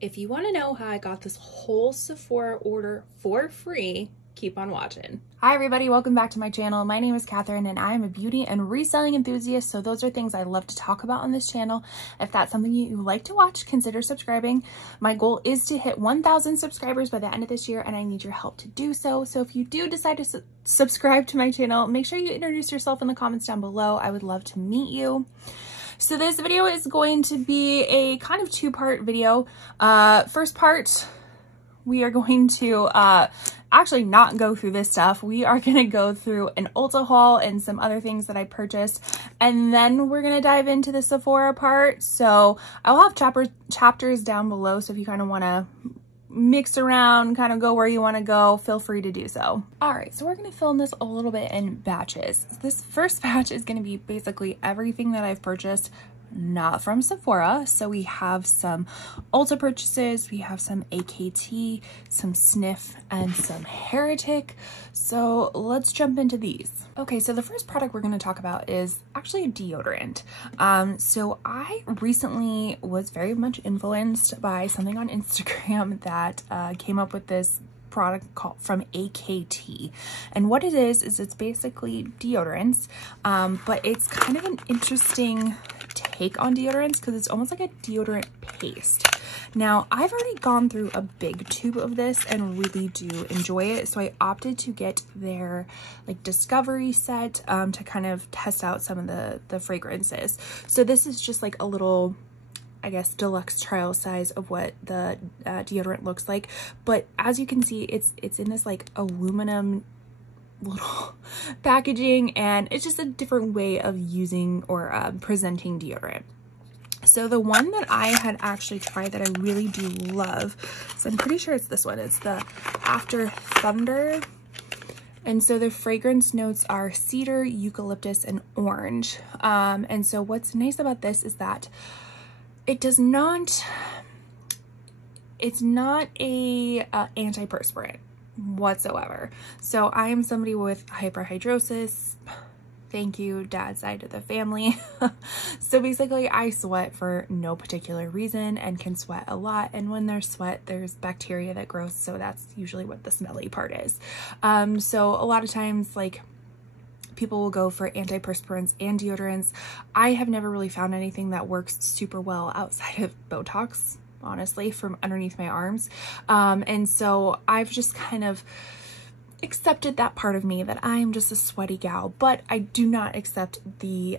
If you want to know how I got this whole Sephora order for free, keep on watching. Hi everybody, welcome back to my channel. My name is Catherine and I am a beauty and reselling enthusiast, so those are things I love to talk about on this channel. If that's something you like to watch, consider subscribing. My goal is to hit 1,000 subscribers by the end of this year and I need your help to do so. So if you do decide to subscribe to my channel, make sure you introduce yourself in the comments down below. I would love to meet you. So this video is going to be a kind of two-part video. First part, we are going to actually not go through this stuff. We are going to go through an Ulta haul and some other things that I purchased. And then we're going to dive into the Sephora part. So I'll have chapters down below. So if you kind of want to mix around, kind of go where you want to go, feel free to do so. All right, so we're going to film this a little bit in batches. This first batch is going to be basically everything that I've purchased not from Sephora. So we have some Ulta purchases, we have some AKT, some Snif, and some Heretic. So let's jump into these. Okay, so the first product we're going to talk about is actually a deodorant. So I recently was very much influenced by something on Instagram that came up with this product called from AKT, and what it is it's basically deodorants, but it's kind of an interesting take on deodorants because it's almost like a deodorant paste. Now I've already gone through a big tube of this and really do enjoy it, so I opted to get their like discovery set to kind of test out some of the fragrances. So this is just like a little, I guess, deluxe trial size of what the deodorant looks like. But as you can see, it's in this like aluminum little packaging, and it's just a different way of using or presenting deodorant. So the one that I had actually tried that I really do love, so I'm pretty sure it's this one, it's the After Thunder. And so the fragrance notes are cedar, eucalyptus, and orange. And so what's nice about this is that it's not a antiperspirant whatsoever. So I am somebody with hyperhidrosis. Thank you, dad's side of the family. So basically I sweat for no particular reason and can sweat a lot. And when there's sweat, there's bacteria that grows. So that's usually what the smelly part is. So a lot of times, like, people will go for antiperspirants and deodorants. I have never really found anything that works super well outside of Botox, honestly, from underneath my arms. And so I've just kind of accepted that part of me, that I am just a sweaty gal, but I do not accept the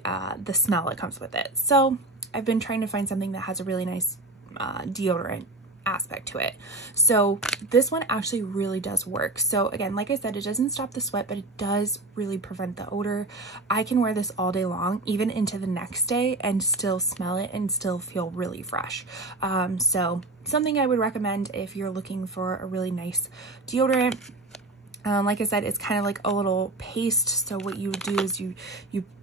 smell that comes with it. So I've been trying to find something that has a really nice deodorant aspect to it. So this one actually really does work. So again, like I said, it doesn't stop the sweat, but it does really prevent the odor. I can wear this all day long, even into the next day, and still smell it and still feel really fresh. So something I would recommend if you're looking for a really nice deodorant. Like I said, it's kind of like a little paste. So what you do is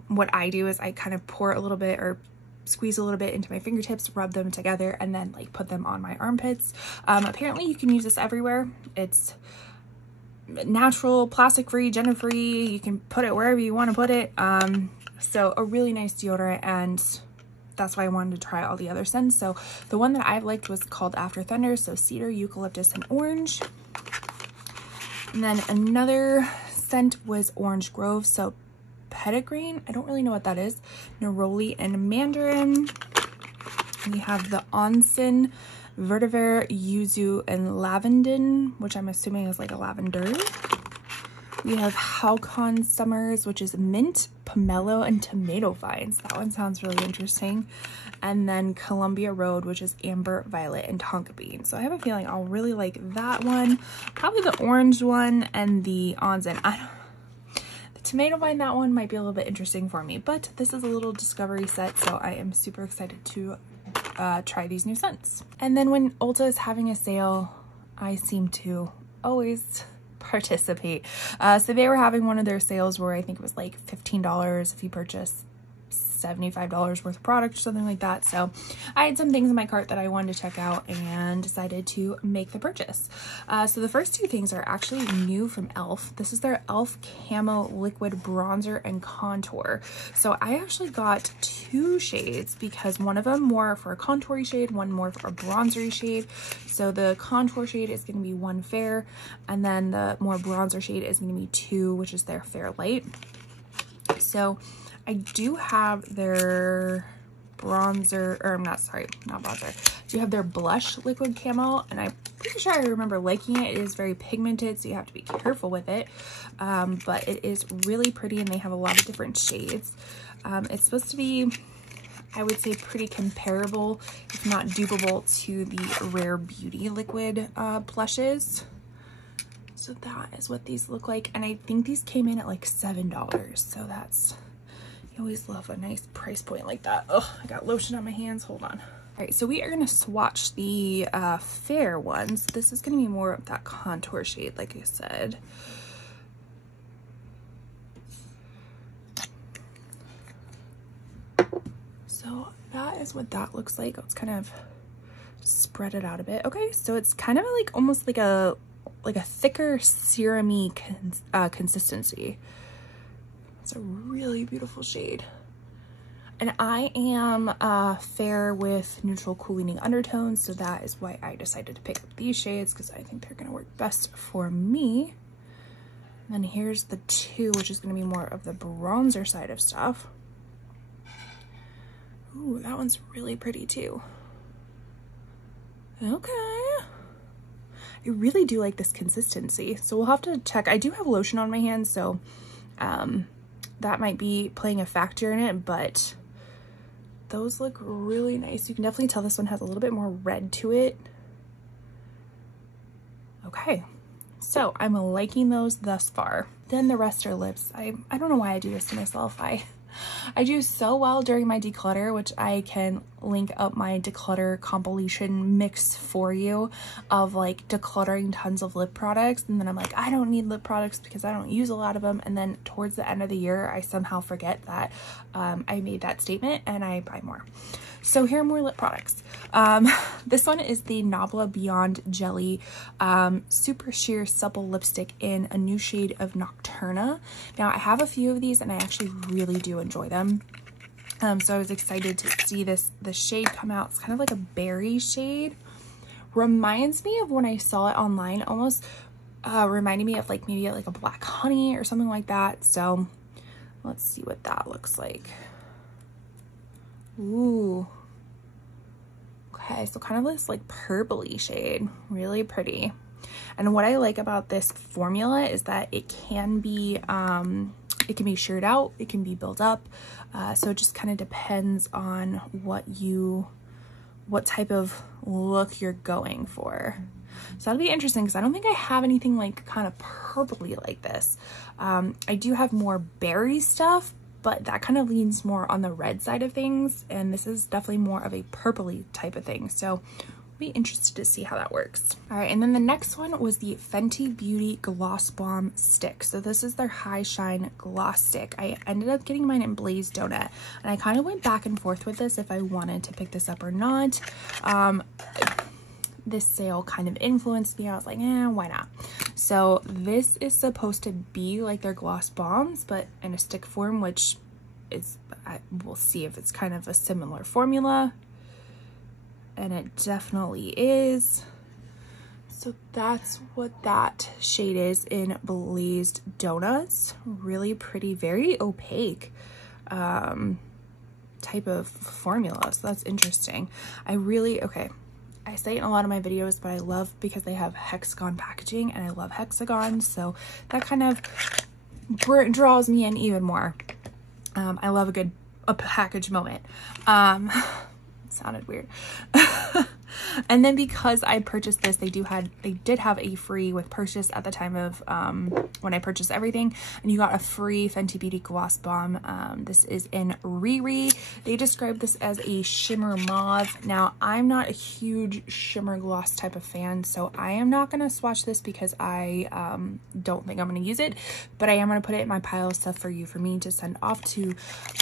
what I do is I kind of pour a little bit or squeeze a little bit into my fingertips, rub them together, and then like put them on my armpits. Apparently you can use this everywhere. It's natural, plastic free, gender free. You can put it wherever you want to put it. So a really nice deodorant, and that's why I wanted to try all the other scents. So the one that I've liked was called After Thunder. So cedar, eucalyptus, and orange. And then another scent was Orange Grove. So Petitgrain, I don't really know what that is. Neroli and Mandarin. We have the Onsen, Vetiver, Yuzu, and Lavendin, which I'm assuming is like a lavender. We have Halcon Summers, which is mint, pomelo, and tomato vines. That one sounds really interesting. And then Columbia Road, which is amber, violet, and tonka bean. So I have a feeling I'll really like that one. Probably the orange one and the Onsen. The tomato vine, that one might be a little bit interesting for me, but this is a little discovery set, so I am super excited to try these new scents. And then when Ulta is having a sale, I seem to always participate. So they were having one of their sales where I think it was like $15 if you purchase $75 worth of product or something like that. So I had some things in my cart that I wanted to check out and decided to make the purchase. So the first two things are actually new from e.l.f. This is their e.l.f. Camo Liquid Bronzer and Contour. So I actually got two shades because one of them more for a contoury shade, one more for a bronzery shade. So the contour shade is going to be 1 fair, and then the more bronzer shade is going to be 2, which is their fair light. So I do have their bronzer, or I'm not, sorry, not bronzer. I do have their blush liquid camo, and I'm pretty sure I remember liking it. It is very pigmented, so you have to be careful with it. But it is really pretty, and they have a lot of different shades. It's supposed to be, I would say, pretty comparable, if not dupable, to the Rare Beauty liquid blushes. So that is what these look like, and I think these came in at like $7. So that's, you always love a nice price point like that. Oh, I got lotion on my hands. Hold on. All right, so we are gonna swatch the fair ones. This is gonna be more of that contour shade, like I said. So that is what that looks like. Let's kind of spread it out a bit. Okay, so it's kind of like almost like a thicker serum-y consistency. It's a really beautiful shade. And I am fair with neutral cool-leaning undertones, so that is why I decided to pick up these shades, because I think they're gonna work best for me. And then here's the 2, which is gonna be more of the bronzer side of stuff. Ooh, that one's really pretty too. Okay. I really do like this consistency, so we'll have to check. I do have lotion on my hands, so that might be playing a factor in it, but those look really nice. You can definitely tell this one has a little bit more red to it. Okay, so I'm liking those thus far. Then the rest are lips. I don't know why I do this to myself. I do so well during my declutter, which I can link up my declutter compilation mix for you of like decluttering tons of lip products, and then I'm like, I don't need lip products because I don't use a lot of them, and then towards the end of the year I somehow forget that I made that statement and I buy more. So here are more lip products. This one is the Nabla Beyond Jelly Super Sheer Supple Lipstick in a new shade of Nocturna. Now I have a few of these and I actually really do enjoy them. So I was excited to see the shade come out. It's kind of like a berry shade. Reminds me of when I saw it online, almost reminded me of like maybe like a black honey or something like that. So let's see what that looks like. Ooh. Okay, so kind of this like purpley shade, really pretty. And what I like about this formula is that it can be sheared out, it can be built up. So it just kind of depends on what type of look you're going for. So that'll be interesting because I don't think I have anything like kind of purpley like this. I do have more berry stuff, but that kind of leans more on the red side of things, and this is definitely more of a purpley type of thing. So I'll be interested to see how that works. All right, and then the next one was the Fenty Beauty Gloss Bomb Stick. So this is their High Shine Gloss Stick. I ended up getting mine in Blaze Donut, and I kind of went back and forth with this if I wanted to pick this up or not. This sale kind of influenced me. I was like, why not? So this is supposed to be like their gloss bombs, but in a stick form, which is, we'll see if it's kind of a similar formula. And it definitely is. So that's what that shade is in Blazed Donuts. Really pretty, very opaque type of formula. So that's interesting. Okay. I say it in a lot of my videos, but I love because they have hexagon packaging, and I love hexagons, so that kind of draws me in even more. I love a package moment. Sounded weird. And then because I purchased this, they did have a free with purchase at the time of when I purchased everything, and you got a free Fenty Beauty Gloss Bomb. This is in Riri. They described this as a shimmer mauve. Now, I'm not a huge shimmer gloss type of fan, so I am not going to swatch this because I don't think I'm going to use it, but I am going to put it in my pile of stuff for me to send off to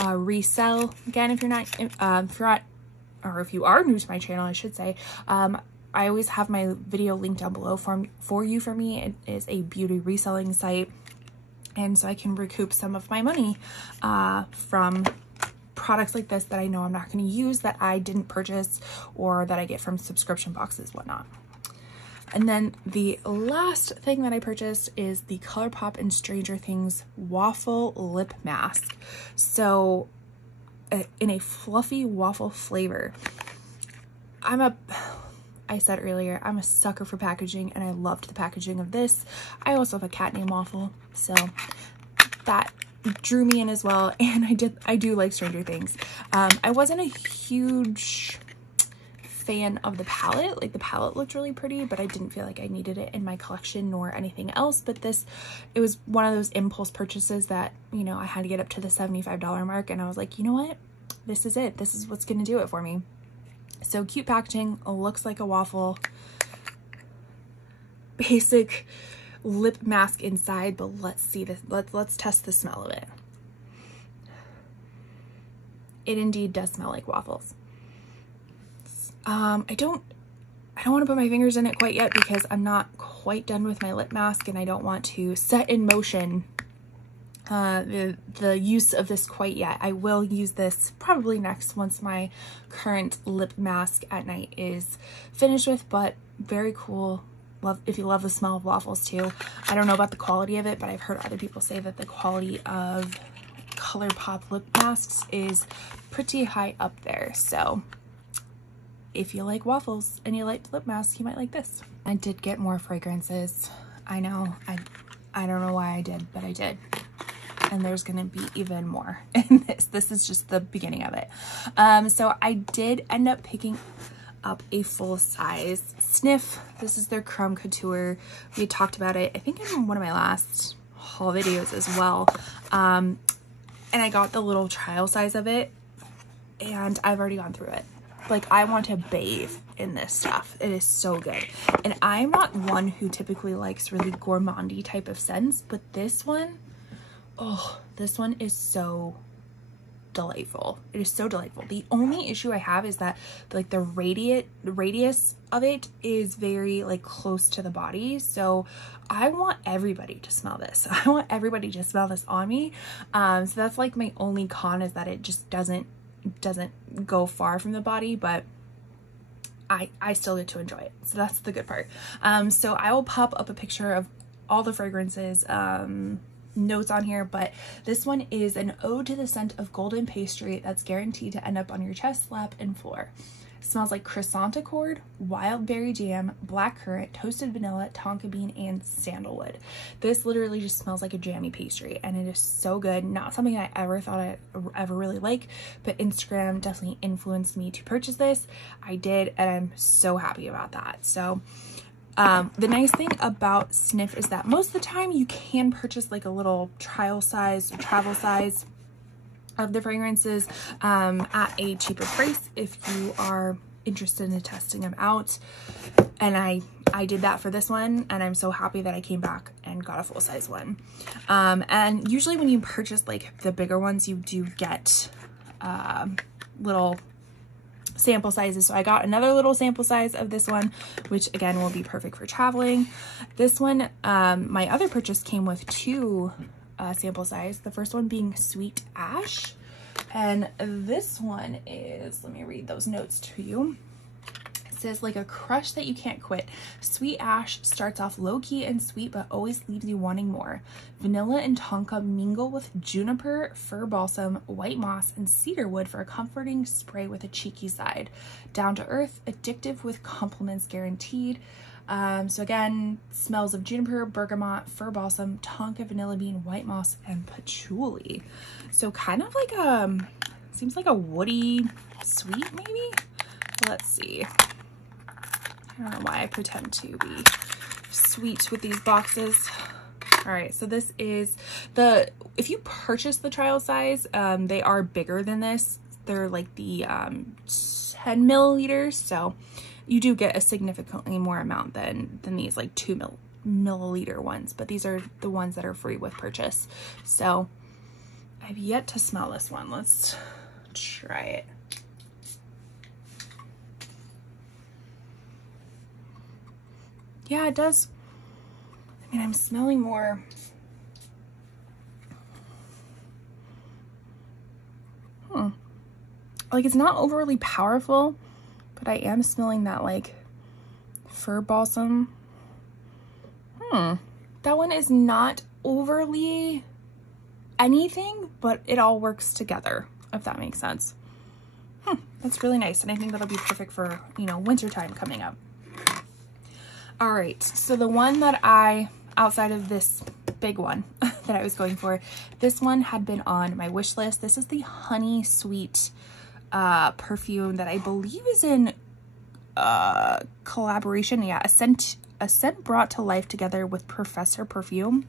resell. Again, if you are new to my channel, I should say, I always have my video linked down below for you. For me, it is a beauty reselling site, and so I can recoup some of my money from products like this that I know I'm not going to use, that I didn't purchase, or that I get from subscription boxes, whatnot. And then the last thing that I purchased is the ColourPop and Stranger Things Waffle Lip Mask. So in a fluffy waffle flavor. I said earlier, I'm a sucker for packaging, and I loved the packaging of this. I also have a cat named Waffle, so that drew me in as well. And I do like Stranger Things. I wasn't a huge fan of the palette. Like, the palette looked really pretty, but I didn't feel like I needed it in my collection nor anything else. But it was one of those impulse purchases that, you know, I had to get up to the $75 mark, and I was like, you know what? This is it. This is what's going to do it for me. So cute packaging, looks like a waffle. Basic lip mask inside, but let's see this. Let's test the smell of it. It indeed does smell like waffles. I don't want to put my fingers in it quite yet because I'm not quite done with my lip mask, and I don't want to set in motion the use of this quite yet. I will use this probably next, once my current lip mask at night is finished with, but very cool. If you love the smell of waffles too. I don't know about the quality of it, but I've heard other people say that the quality of ColourPop lip masks is pretty high up there. So if you like waffles and you like lip masks, you might like this. I did get more fragrances. I know, I don't know why I did, but I did. And there's gonna be even more in this. This is just the beginning of it. So I did end up picking up a full size Snif. This is their Creme Couture. We talked about it, I think, in one of my last haul videos as well. And I got the little trial size of it, and I've already gone through it. Like, I want to bathe in this stuff. It is so good. And I'm not one who typically likes really gourmandy type of scents, but this one, oh, this one is so delightful. It is so delightful. The only issue I have is that, like, the radius of it is very, like, close to the body. So I want everybody to smell this. I want everybody to smell this on me. So that's, like, my only con, is that it just doesn't go far from the body, but I still get to enjoy it. So that's the good part. So I will pop up a picture of all the fragrances, notes on here, but this one is an ode to the scent of golden pastry that's guaranteed to end up on your chest, lap, and floor. It smells like croissant accord, wild berry jam, blackcurrant, toasted vanilla, tonka bean, and sandalwood. This literally just smells like a jammy pastry, and it is so good. Not something I ever thought I'd ever really like, but Instagram definitely influenced me to purchase this. I did, and I'm so happy about that. So the nice thing about Snif is that most of the time you can purchase like a little trial size or travel size of the fragrances at a cheaper price if you are interested in testing them out. And I did that for this one, and I'm so happy that I came back and got a full size one. And usually when you purchase like the bigger ones, you do get little sample sizes. So I got another little sample size of this one, which again will be perfect for traveling. This one, my other purchase came with two sample size. The first one being Sweet Ash, and this one is, let me read those notes to you. It says, like a crush that you can't quit. Sweet Ash starts off low-key and sweet, but always leaves you wanting more. Vanilla and tonka mingle with juniper, fir balsam, white moss, and cedar wood for a comforting spray with a cheeky side. Down to earth, addictive with compliments guaranteed. So again, smells of juniper, bergamot, fir balsam, tonka, vanilla bean, white moss, and patchouli. So kind of like seems like a woody sweet maybe. Let's see. I don't know why I pretend to be sweet with these boxes. All right, so this is if you purchase the trial size, they are bigger than this. They're like the 10 milliliters, so you do get a significantly more amount than these like 2 milliliter ones, but these are the ones that are free with purchase. So I've yet to smell this one. Let's try it. Yeah, it does. I mean, I'm smelling more. Like, it's not overly powerful, but I am smelling that like fir balsam. That one is not overly anything, but it all works together, if that makes sense. That's really nice, and I think that'll be perfect for, you know, wintertime coming up. All right, so the one that outside of this big one that I was going for, this one had been on my wish list. This is the Honey Sweet perfume that I believe is in collaboration. Yeah, a scent brought to life together with Professor Perfume.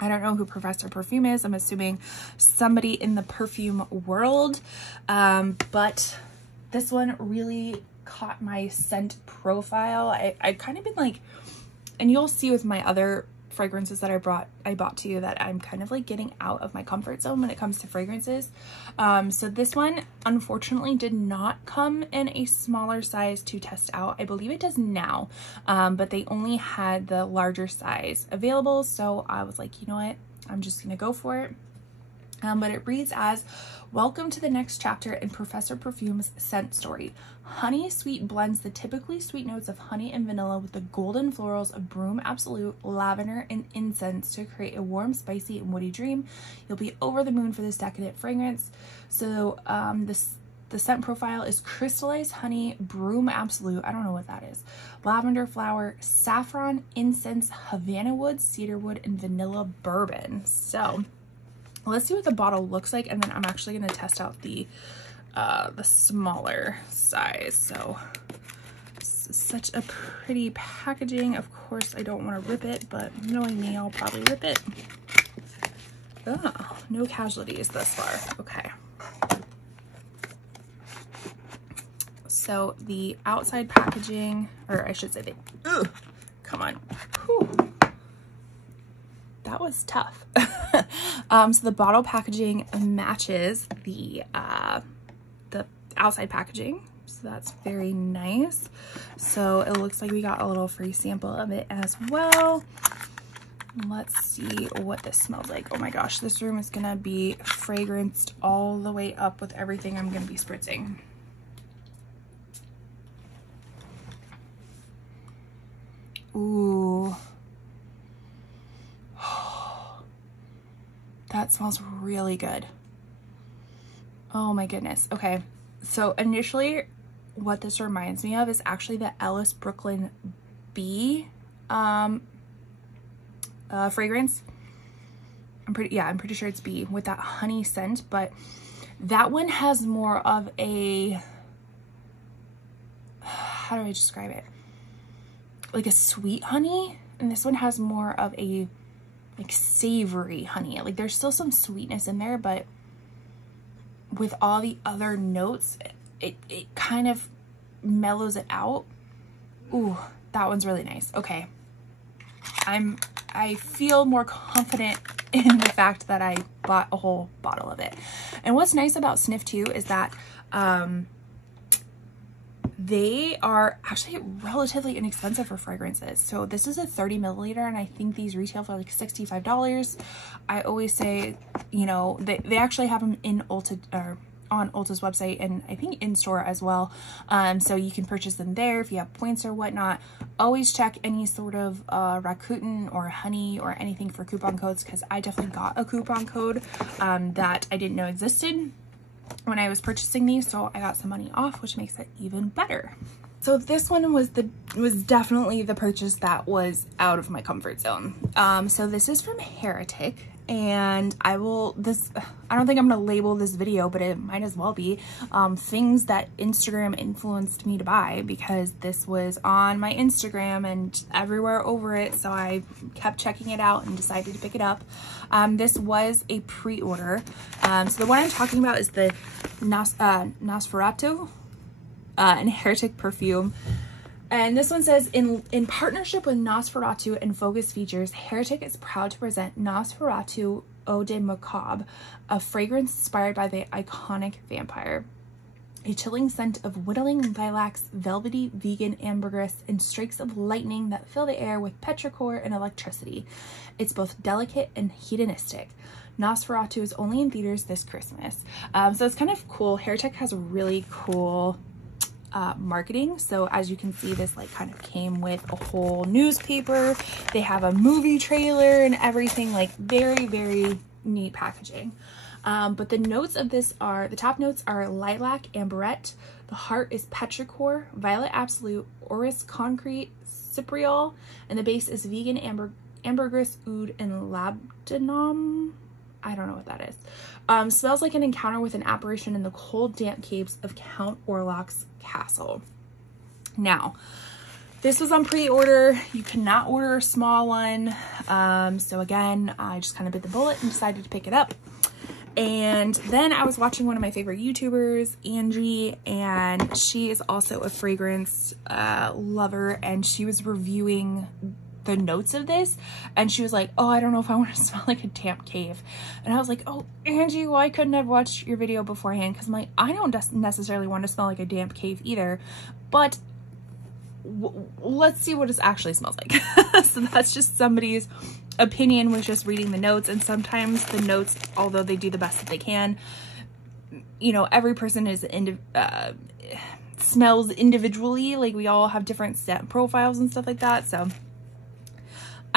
I don't know who Professor Perfume is. I'm assuming somebody in the perfume world, but this one really caught my scent profile. I kind of been like, and you'll see with my other fragrances that I bought to you that I'm kind of like getting out of my comfort zone when it comes to fragrances. So this one unfortunately did not come in a smaller size to test out. I believe it does now, but they only had the larger size available. So I was like, you know what, I'm just gonna go for it. But it reads as, welcome to the next chapter in Professor Perfume's scent story. Honey Sweet blends the typically sweet notes of honey and vanilla with the golden florals of broom absolute, lavender, and incense to create a warm, spicy, and woody dream. You'll be over the moon for this decadent fragrance. So the scent profile is crystallized honey, broom absolute, I don't know what that is, lavender flower, saffron, incense, Havana wood, cedar wood, and vanilla bourbon. So let's see what the bottle looks like, and then I'm actually going to test out the smaller size. So this is such a pretty packaging. Of course, I don't want to rip it, but knowing me, I'll probably rip it. Oh, no casualties thus far. Okay. So the outside packaging, or I should say come on. Whew. That was tough. So the bottle packaging matches the outside packaging, so that's very nice. So it looks like we got a little free sample of it as well. Let's see what this smells like. Oh my gosh, this room is gonna be fragranced all the way up with everything I'm gonna be spritzing. Ooh. That smells really good. Oh my goodness. Okay, so initially what this reminds me of is actually the Ellis Brooklyn Bee fragrance. I'm pretty sure it's Bee with that honey scent, but that one has more of a, how do I describe it? Like a sweet honey, and this one has more of a like savory honey. Like there's still some sweetness in there, but with all the other notes, it kind of mellows it out. Ooh, that one's really nice. Okay, I feel more confident in the fact that I bought a whole bottle of it. And what's nice about Snif too is that they are actually relatively inexpensive for fragrances. So this is a 30 milliliter, and I think these retail for like $65. I always say, you know, they actually have them in Ulta, or on Ulta's website, and I think in store as well. So you can purchase them there if you have points or whatnot. Always check any sort of Rakuten or Honey or anything for coupon codes, because I definitely got a coupon code that I didn't know existed when I was purchasing these, so I got some money off, which makes it even better. So this one was definitely the purchase that was out of my comfort zone. So this is from Heretic, And I don't think I'm gonna label this video, but it might as well be things that Instagram influenced me to buy, because this was on my Instagram and everywhere over it, so I kept checking it out and decided to pick it up. This was a pre-order. So the one I'm talking about is the Nosferatu and Heretic perfume. And this one says, in partnership with Nosferatu and Focus Features, Heretic is proud to present Nosferatu Eau de Macabre, a fragrance inspired by the iconic vampire. A chilling scent of whittling lilacs, velvety vegan ambergris, and streaks of lightning that fill the air with petrichor and electricity. It's both delicate and hedonistic. Nosferatu is only in theaters this Christmas. So it's kind of cool. Heretic has a really cool marketing. So as you can see, this like kind of came with a whole newspaper. They have a movie trailer and everything, like very, very neat packaging. But the notes of this are, the top notes are lilac, amberette. The heart is petrichor, violet absolute, orris concrete, cypriol, and the base is vegan ambergris, oud, and labdanum. I don't know what that is. Smells like an encounter with an apparition in the cold, damp caves of Count Orlok's castle. Now, this was on pre-order. You cannot order a small one. So again, I just kind of bit the bullet and decided to pick it up. And then I was watching one of my favorite YouTubers, Angie, and she is also a fragrance lover, and she was reviewing the notes of this, and she was like, oh, I don't know if I want to smell like a damp cave. And I was like, oh, Angie, why couldn't I have watched your video beforehand? Because I'm like, I don't necessarily want to smell like a damp cave either, but let's see what it actually smells like. So that's just somebody's opinion with just reading the notes. And sometimes the notes, although they do the best that they can, you know, every person is smells individually. Like, we all have different scent profiles and stuff like that. So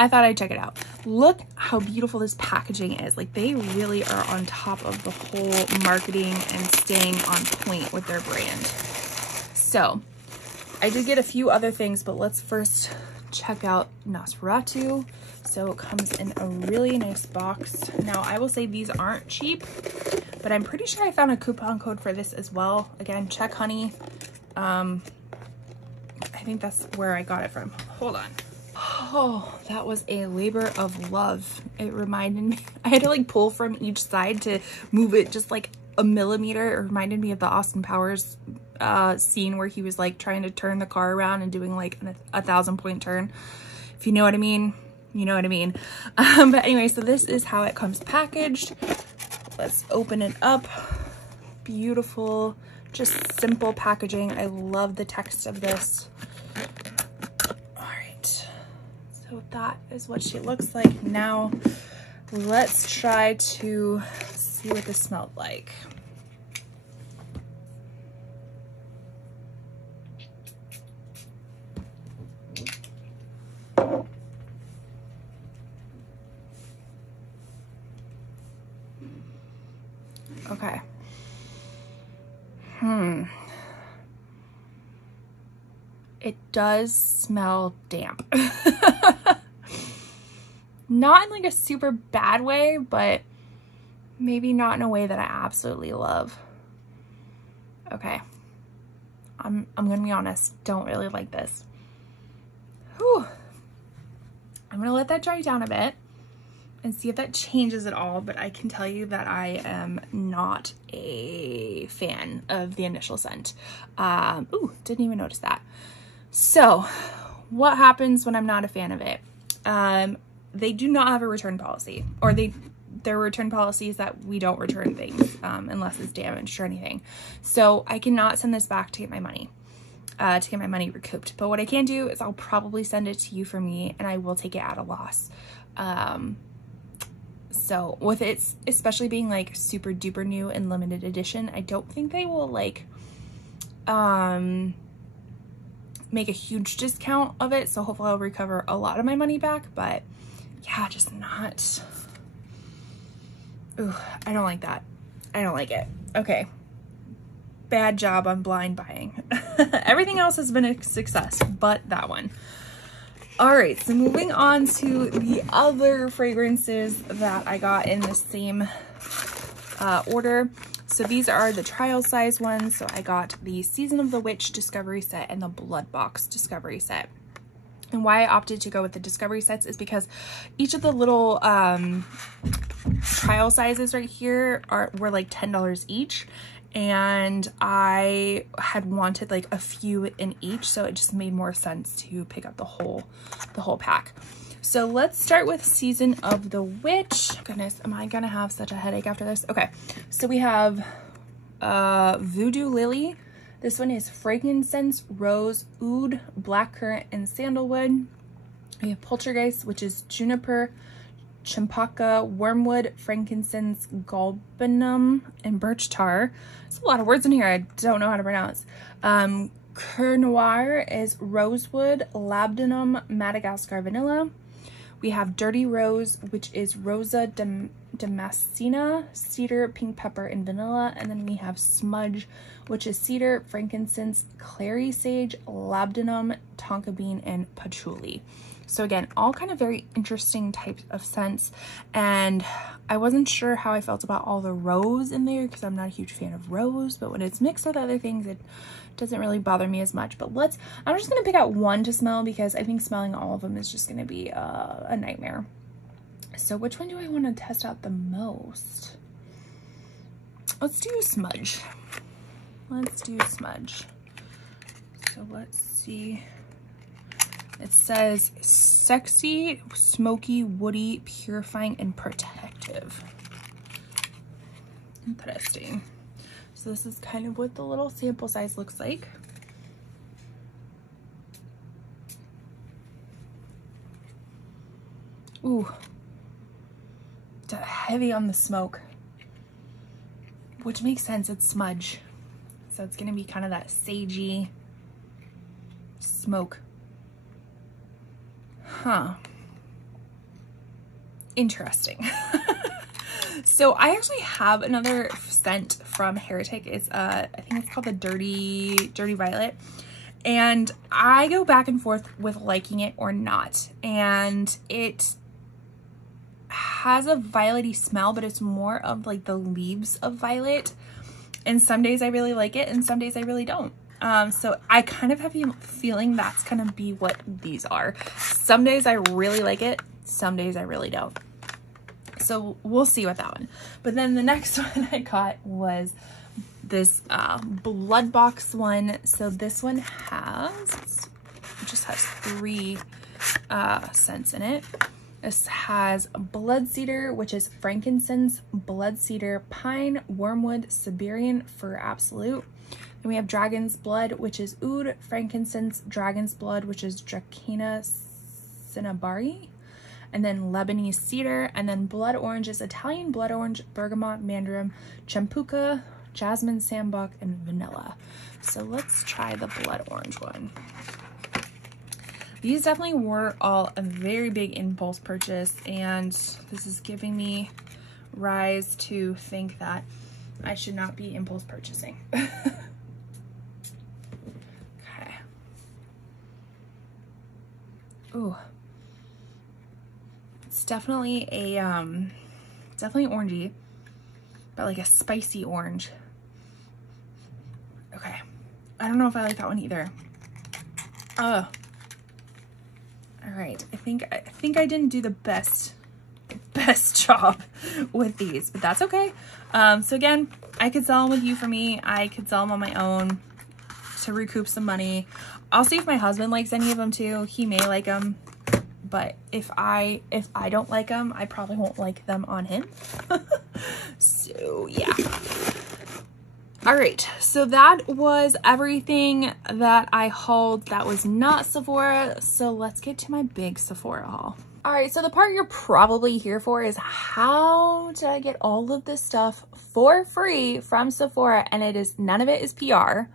I thought I'd check it out. Look how beautiful this packaging is. Like, they really are on top of the whole marketing and staying on point with their brand. So I did get a few other things, but let's first check out Nosferatu. So it comes in a really nice box. Now, I will say these aren't cheap, but I'm pretty sure I found a coupon code for this as well. Again, check Honey. I think that's where I got it from. Hold on. Oh, that was a labor of love. It reminded me, I had to like pull from each side to move it just like a millimeter. It reminded me of the Austin Powers scene where he was like trying to turn the car around and doing like a 1,000-point turn. If you know what I mean, you know what I mean. But anyway, so this is how it comes packaged. Let's open it up. Beautiful, just simple packaging. I love the text of this. So that is what she looks like. Now let's try to see what this smelled like. Okay. It does smell damp. Not in like a super bad way, but maybe not in a way that I absolutely love. Okay. I'm gonna be honest, don't really like this. Whew. I'm gonna let that dry down a bit and see if that changes at all, but I can tell you that I am not a fan of the initial scent. Ooh, didn't even notice that. So what happens when I'm not a fan of it? They do not have a return policy, or their return policy is that we don't return things unless it's damaged or anything. So I cannot send this back to get my money, recouped. But what I can do is I'll probably send it to you for me, and I will take it at a loss. So with it, especially being like super duper new and limited edition, I don't think they will like make a huge discount of it. So hopefully I'll recover a lot of my money back, but yeah, just not. Ooh, I don't like that. I don't like it. Okay. Bad job on blind buying. Everything else has been a success, but that one. All right, so moving on to the other fragrances that I got in the same order. So these are the trial size ones. So I got the Season of the Witch Discovery Set and the Blood Box Discovery Set. And why I opted to go with the Discovery sets is because each of the little trial sizes right here were like $10 each. And I had wanted like a few in each, so it just made more sense to pick up the whole pack. So let's start with Season of the Witch. Goodness, am I gonna have such a headache after this? Okay, so we have Voodoo Lily. This one is frankincense, rose, oud, blackcurrant, and sandalwood. We have Poltergeist, which is juniper, champaka, wormwood, frankincense, galbanum, and birch tar. There's a lot of words in here I don't know how to pronounce. Coeur Noir is rosewood, labdanum, Madagascar vanilla. We have Dirty Rose, which is Rosa Damascena, cedar, pink pepper, and vanilla. And then we have Smudge, which is cedar, frankincense, clary sage, labdanum, tonka bean, and patchouli. So again, all kind of very interesting types of scents. And I wasn't sure how I felt about all the rose in there because I'm not a huge fan of rose, but when it's mixed with other things, it doesn't really bother me as much. But I'm just gonna pick out one to smell because I think smelling all of them is just gonna be a nightmare. So which one do I want to test out the most? Let's do Smudge. Let's do Smudge. So let's see. It says sexy, smoky, woody, purifying, and protective. Interesting. So this is kind of what the little sample size looks like. Ooh. Heavy on the smoke. Which makes sense, it's Smudge. So it's gonna be kind of that sagey smoke. Huh. Interesting. So I actually have another scent from Heretic. It's I think it's called the Dirty Violet. And I go back and forth with liking it or not. And it has a violet-y smell, but it's more of like the leaves of violet. And some days I really like it and some days I really don't. So I kind of have a feeling that's gonna be what these are. Some days I really like it, some days I really don't. So we'll see with that one. But then the next one I got was this Blood Box one. So this one just has 3 scents in it. This has Blood Cedar, which is frankincense, blood cedar, pine, wormwood, Siberian, fir absolute. Then we have Dragon's Blood, which is oud, frankincense, Dragon's Blood, which is Dracaena cinnabari, and then Lebanese cedar, and then Blood Orange is Italian blood orange, bergamot, mandarin, champuka, jasmine, sambuck, and vanilla. So let's try the Blood Orange one. These definitely were all a very big impulse purchase, and this is giving me rise to think that I should not be impulse purchasing. Okay. Ooh. It's definitely a, definitely orangey, but like a spicy orange. Okay. I don't know if I like that one either. All right, I think I didn't do the best job with these, but that's okay. So again, I could sell them with you for me. I could sell them on my own to recoup some money. I'll see if my husband likes any of them too. He may like them, but if I don't like them, I probably won't like them on him. So yeah. All right, so that was everything that I hauled that was not Sephora. So let's get to my big Sephora haul. All right, so the part you're probably here for is how did I get all of this stuff for free from Sephora, and none of it is PR,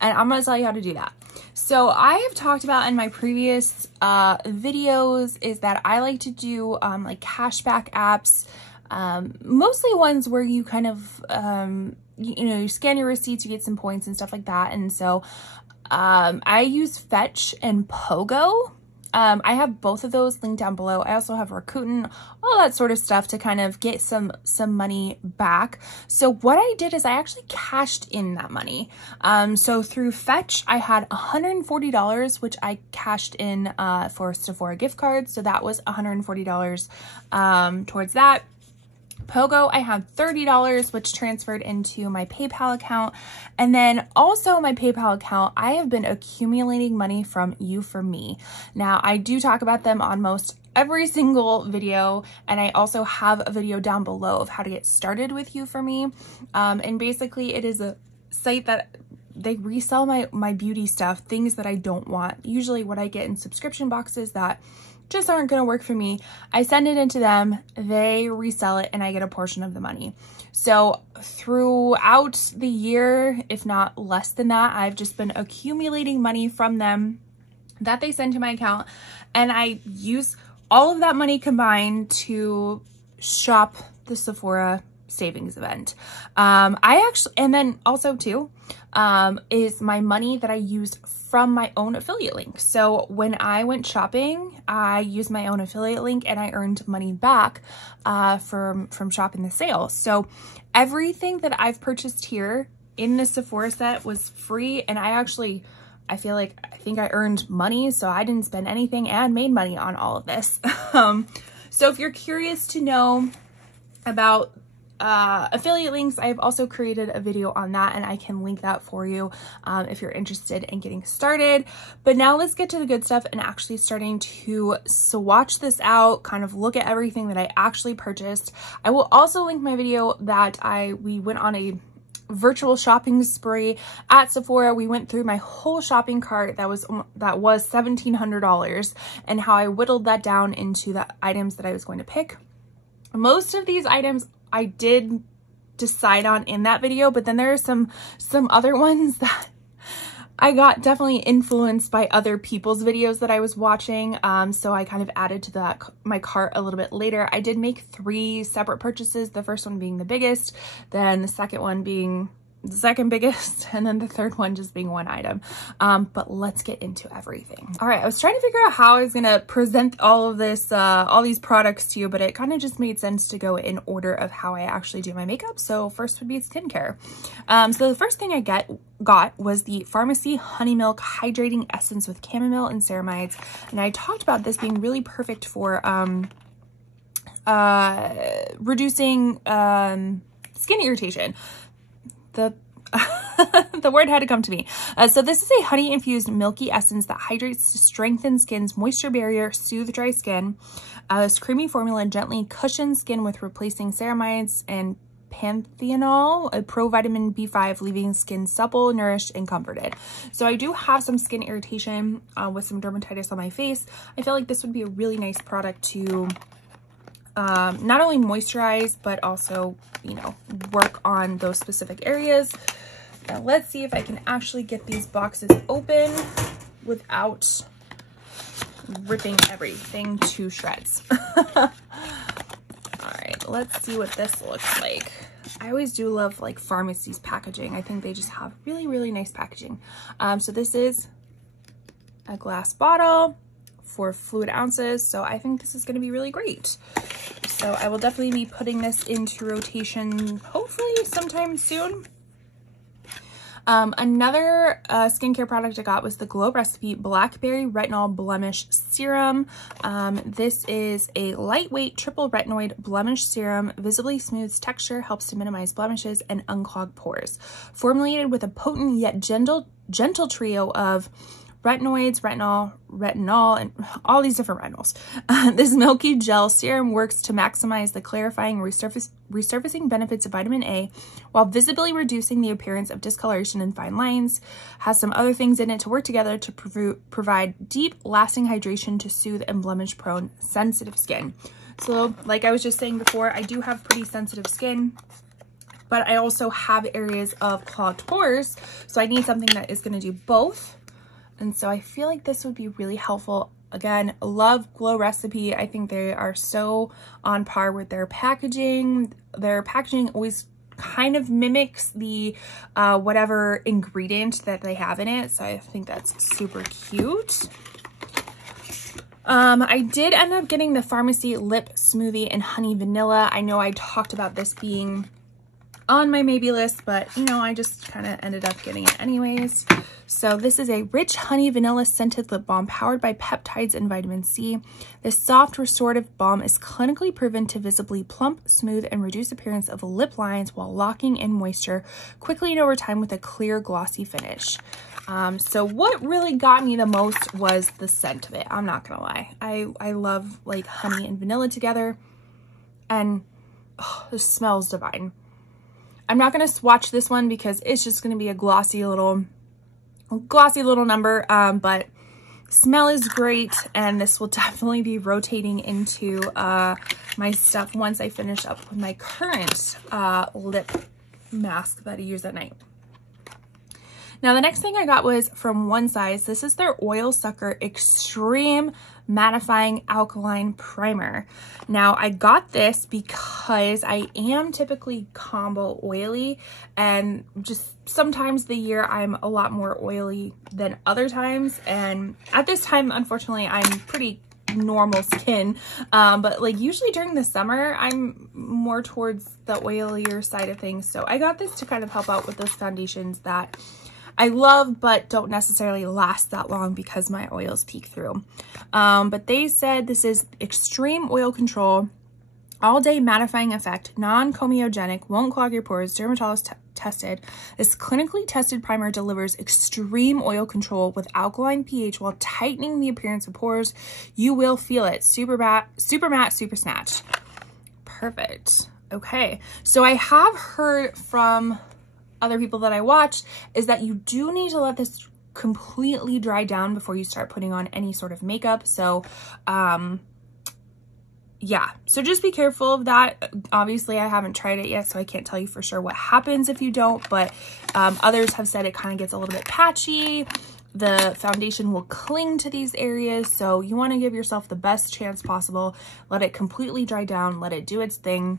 and I'm gonna tell you how to do that. So I have talked about in my previous videos is that I like to do like cashback apps, mostly ones where you kind of you know, you scan your receipts, you get some points and stuff like that. And so I use Fetch and Pogo. I have both of those linked down below. I also have Rakuten, all that sort of stuff to kind of get some money back. So what I did is I actually cashed in that money. So through Fetch, I had $140, which I cashed in for Sephora gift cards. So that was $140 towards that. Pogo, I had $30, which transferred into my PayPal account. And then also my PayPal account, I have been accumulating money from You For Me. Now, I do talk about them on most every single video, and I also have a video down below of how to get started with You For Me. And basically it is a site that they resell my beauty stuff, things that I don't want. Usually what I get in subscription boxes that just aren't going to work for me, I send it into them, they resell it, and I get a portion of the money. So throughout the year, if not less than that, I've just been accumulating money from them that they send to my account, and I use all of that money combined to shop the Sephora savings event. And then also too, is my money that I used from my own affiliate link. So when I went shopping, I used my own affiliate link and I earned money back from shopping the sale. So everything that I've purchased here in the Sephora set was free, and I think I earned money, so I didn't spend anything and made money on all of this. So if you're curious to know about affiliate links, I've also created a video on that, and I can link that for you if you're interested in getting started. But now let's get to the good stuff and actually starting to swatch this out, kind of look at everything that I actually purchased. I will also link my video that we went on a virtual shopping spree at Sephora. We went through my whole shopping cart that was $1,700, and how I whittled that down into the items that I was going to pick. Most of these items I did decide on in that video, but then there are some other ones that I got definitely influenced by other people's videos that I was watching. So I kind of added to my cart a little bit later. I did make 3 separate purchases, the first one being the biggest, then the second one being the second biggest, and then the third one just being one item. But let's get into everything. All right, I was trying to figure out how I was gonna present all of this, all these products to you, but it kind of just made sense to go in order of how I actually do my makeup. So first would be skincare. So the first thing I got was the Pharmacy Honey Milk Hydrating Essence with Chamomile and Ceramides. And I talked about this being really perfect for reducing skin irritation. The word had to come to me. So this is a honey infused milky essence that hydrates to strengthen skin's moisture barrier, soothe dry skin. This creamy formula gently cushions skin with replacing ceramides and panthenol, a provitamin B5, leaving skin supple, nourished, and comforted. So I do have some skin irritation with some dermatitis on my face. I feel like this would be a really nice product to not only moisturize, but also, you know, work on those specific areas. Now let's see if I can actually get these boxes open without ripping everything to shreds. All right, let's see what this looks like. I always do love like pharmacies packaging. I think they just have really, really nice packaging. So this is a glass bottle for fluid ounces. So I think this is going to be really great. So I will definitely be putting this into rotation, hopefully sometime soon. Another skincare product I got was the Glow Recipe Blackberry Retinol Blemish Serum. This is a lightweight triple retinoid blemish serum, visibly smooths texture, helps to minimize blemishes and unclog pores. Formulated with a potent yet gentle trio of retinoids, retinol, and all these different retinols. This milky gel serum works to maximize the clarifying resurfacing benefits of vitamin A while visibly reducing the appearance of discoloration and fine lines. Has some other things in it to work together to provide deep, lasting hydration to soothe and blemish-prone, sensitive skin. So, like I was just saying before, I do have pretty sensitive skin, but I also have areas of clogged pores, so I need something that is going to do both. And so I feel like this would be really helpful. Again, love Glow Recipe. I think they are so on par with their packaging. Their packaging always kind of mimics the whatever ingredient that they have in it. So I think that's super cute. I did end up getting the Pharmacy Lip Smoothie in Honey Vanilla. I know I talked about this being on my maybe list, but you know, I just kind of ended up getting it anyways. So this is a rich honey vanilla scented lip balm powered by peptides and vitamin C. This soft restorative balm is clinically proven to visibly plump, smooth, and reduce appearance of lip lines while locking in moisture quickly and over time with a clear, glossy finish. So what really got me the most was the scent of it. I'm not gonna lie. I love like honey and vanilla together, and oh, this smells divine. I'm not going to swatch this one because it's just going to be a glossy little number, but smell is great, and this will definitely be rotating into my stuff once I finish up with my current lip mask that I use at night. Now, the next thing I got was from One Size. This is their Oil Sucker Extreme Mattifying Alkaline Primer. Now, I got this because I am typically combo oily, and just sometimes the year I'm a lot more oily than other times. And at this time, unfortunately, I'm pretty normal skin, but like usually during the summer, I'm more towards the oilier side of things. So I got this to kind of help out with those foundations that I love but don't necessarily last that long because my oils peek through. But they said this is extreme oil control, all day mattifying effect, non-comedogenic, won't clog your pores, dermatologist tested. This clinically tested primer delivers extreme oil control with alkaline pH while tightening the appearance of pores. You will feel it. Super matte, super snatch. Perfect. Okay, so I have heard from other people that I watched is that you do need to let this completely dry down before you start putting on any sort of makeup. So yeah, so just be careful of that. Obviously I haven't tried it yet, so I can't tell you for sure what happens if you don't, but others have said it kind of gets a little bit patchy. The foundation will cling to these areas, so you want to give yourself the best chance possible. Let it completely dry down, let it do its thing,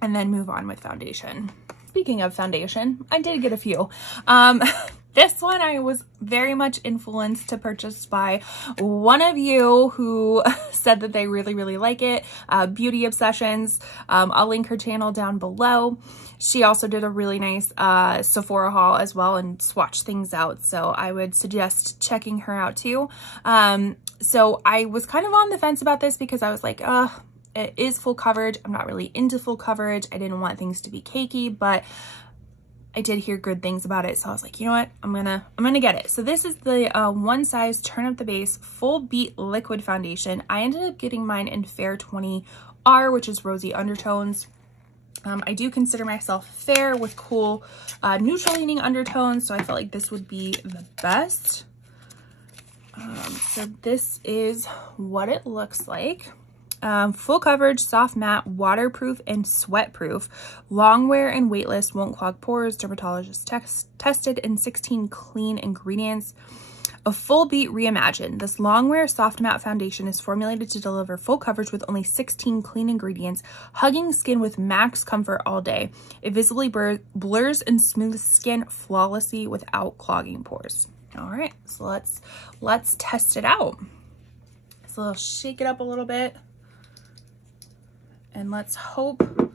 and then move on with foundation. Speaking of foundation, I did get a few. This one I was very much influenced to purchase by one of you who said that they really like it, Beauty Obsessions. I'll link her channel down below. She also did a really nice Sephora haul as well and swatched things out, so I would suggest checking her out too. So I was kind of on the fence about this because I was like, it is full coverage. I'm not really into full coverage. I didn't want things to be cakey, but I did hear good things about it. So I was like, you know what? I'm gonna get it. So this is the One Size Turn Up the Base Full Beat Liquid Foundation. I ended up getting mine in Fair 20R, which is rosy undertones. I do consider myself fair with cool neutral leaning undertones, so I felt like this would be the best. So this is what it looks like. Full coverage, soft matte, waterproof, and sweat proof. Long wear and weightless, won't clog pores. Dermatologist tested in 16 clean ingredients. A full beat reimagined. This long wear soft matte foundation is formulated to deliver full coverage with only 16 clean ingredients, hugging skin with max comfort all day. It visibly blurs and smooths skin flawlessly without clogging pores. All right, so let's test it out. So I'll shake it up a little bit. And let's hope, I'm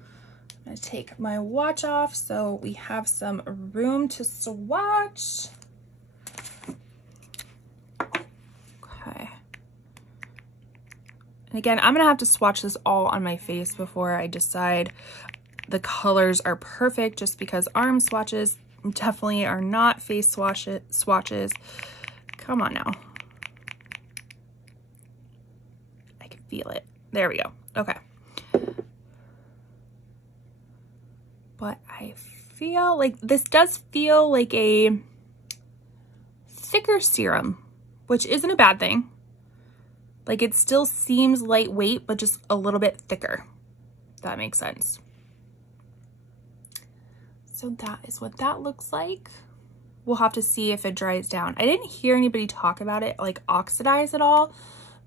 gonna take my watch off so we have some room to swatch. Okay. And again, I'm gonna have to swatch this all on my face before I decide the colors are perfect, just because arm swatches definitely are not face swatches. Come on now. I can feel it. There we go. Okay. But I feel like this does feel like a thicker serum, which isn't a bad thing. Like it still seems lightweight, but just a little bit thicker, if that makes sense. So that is what that looks like. We'll have to see if it dries down. I didn't hear anybody talk about it like oxidize at all,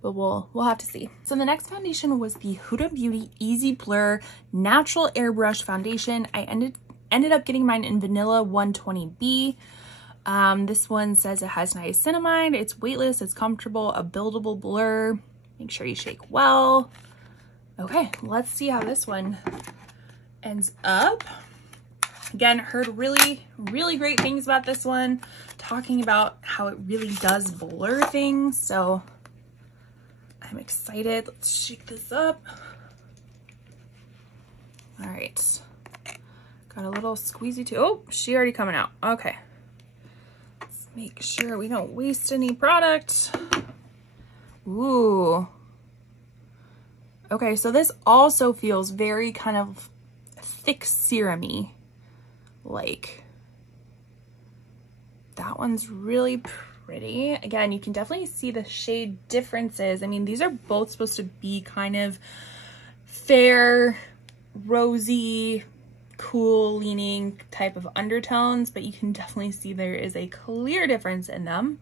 but we'll have to see. So the next foundation was the Huda Beauty Easy Blur Natural Airbrush Foundation. I ended up getting mine in Vanilla 120B. This one says it has niacinamide, it's weightless, it's comfortable, a buildable blur. Make sure you shake well. Okay, let's see how this one ends up. Again, heard really, really great things about this one, talking about how it really does blur things. So I'm excited. Let's shake this up. All right. Got a little squeezy too. Oh, she already coming out. Okay. Let's make sure we don't waste any product. Ooh. Okay, so this also feels very kind of thick serum-y. Like, that one's really pretty. Again, you can definitely see the shade differences. I mean, these are both supposed to be kind of fair, rosy, cool leaning type of undertones, but you can definitely see there is a clear difference in them.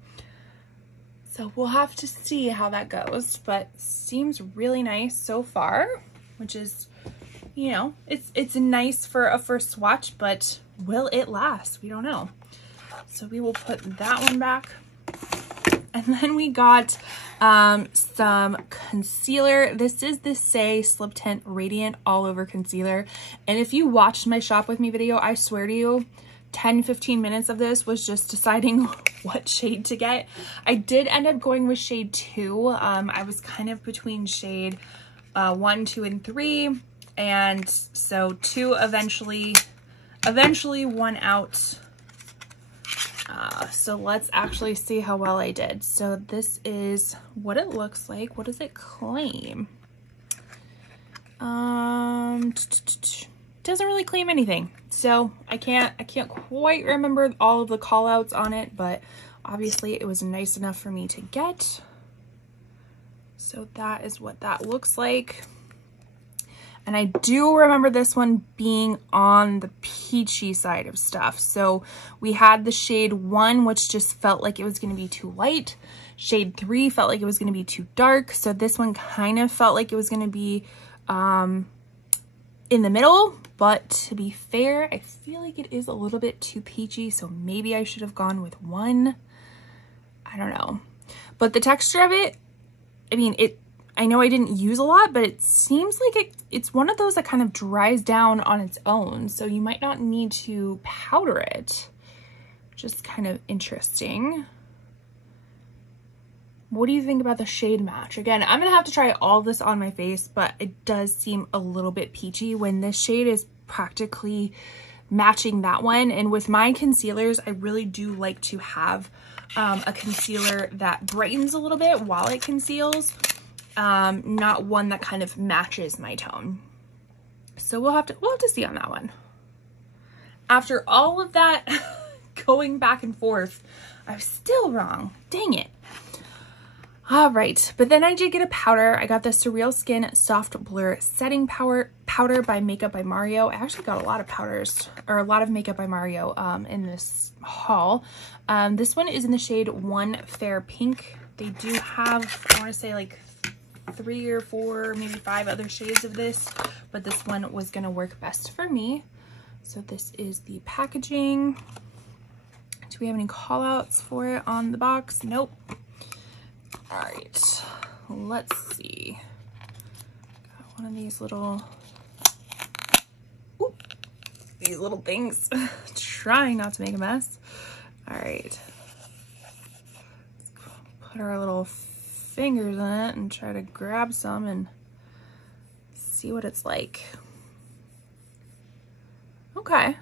So we'll have to see how that goes, but seems really nice so far, which is, you know, it's nice for a first swatch, but will it last? We don't know. So we will put that one back. And then we got some concealer. This is the Say Slip Tint Radiant All Over Concealer. And if you watched my shop with me video, I swear to you, 10-15 minutes of this was just deciding what shade to get. I did end up going with shade 2. I was kind of between shade 1, 2, and 3. And so 2 eventually won out. So let's actually see how well I did. So this is what it looks like. What does it claim? Doesn't really claim anything. So I can't quite remember all of the call outs on it, but obviously it was nice enough for me to get. So that is what that looks like. And I do remember this one being on the peachy side of stuff. So we had the shade 1, which just felt like it was going to be too light. Shade 3 felt like it was going to be too dark. So this one kind of felt like it was going to be in the middle. But to be fair, I feel like it is a little bit too peachy. So maybe I should have gone with 1. I don't know. But the texture of it, I mean, I know I didn't use a lot, but it seems like it's one of those that kind of dries down on its own. So you might not need to powder it. Just kind of interesting. What do you think about the shade match? Again, I'm going to have to try all this on my face, but it does seem a little bit peachy when this shade is practically matching that one. And with my concealers, I really do like to have a concealer that brightens a little bit while it conceals. Not one that kind of matches my tone. So we'll have to see on that one. After all of that going back and forth, I was still wrong. Dang it. All right, but then I did get a powder. I got the Surreal Skin Soft Blur Setting Powder by Makeup by Mario. I actually got a lot of powders, or a lot of Makeup by Mario in this haul. This one is in the shade 1 Fair Pink. They do have, I want to say like 3 or 4, maybe 5 other shades of this, but this one was gonna work best for me. So this is the packaging. Do we have any call outs for it on the box? Nope. All right, let's see. Got one of these little, these little things. Trying not to make a mess. All right. Let's put our little fingers in it and try to grab some and see what it's like. Okay. I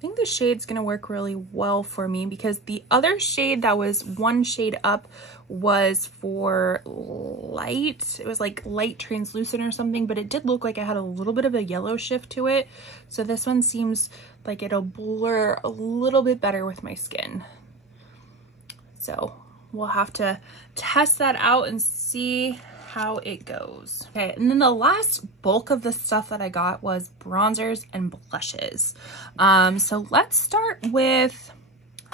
think the shade's gonna work really well for me because the other shade that was one shade up was for light. It was like light translucent or something, but it did look like it had a little bit of a yellow shift to it. So this one seems like it'll blur a little bit better with my skin. So we'll have to test that out and see how it goes. Okay, and then the last bulk of the stuff that I got was bronzers and blushes. So let's start with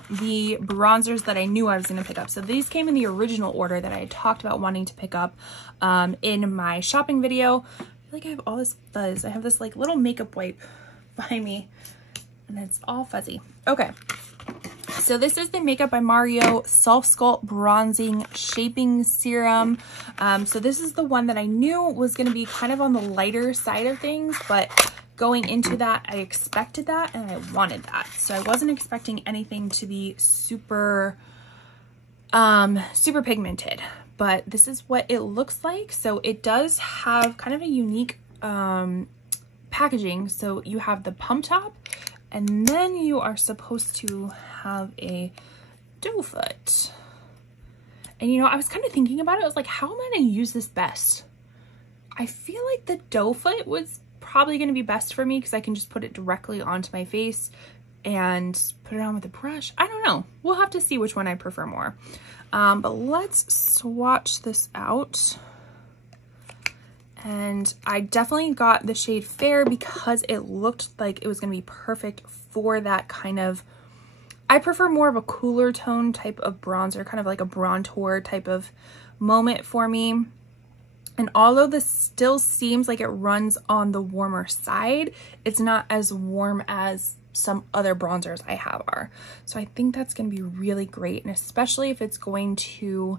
the bronzers that I knew I was gonna pick up. So these came in the original order that I had talked about wanting to pick up in my shopping video. I feel like I have all this fuzz. I have this like little makeup wipe by me and it's all fuzzy. Okay, So this is the Makeup by Mario Self Sculpt Bronzing Shaping Serum. So this is the one that I knew was going to be kind of on the lighter side of things, but going into that, I expected that and I wanted that. So I wasn't expecting anything to be super pigmented, but this is what it looks like. So it does have kind of a unique packaging. So you have the pump top, and then you are supposed to have a doe foot. And you know, I was kind of thinking about it. I was like, how am I going to use this best? I feel like the doe foot was probably going to be best for me because I can just put it directly onto my face and put it on with a brush. I don't know. We'll have to see which one I prefer more. But let's swatch this out. And I definitely got the shade Fair because it looked like it was going to be perfect for that kind of, I prefer more of a cooler tone type of bronzer, kind of like a bronzer type of moment for me. And although this still seems like it runs on the warmer side, it's not as warm as some other bronzers I have are. So I think that's going to be really great. And especially if it's going to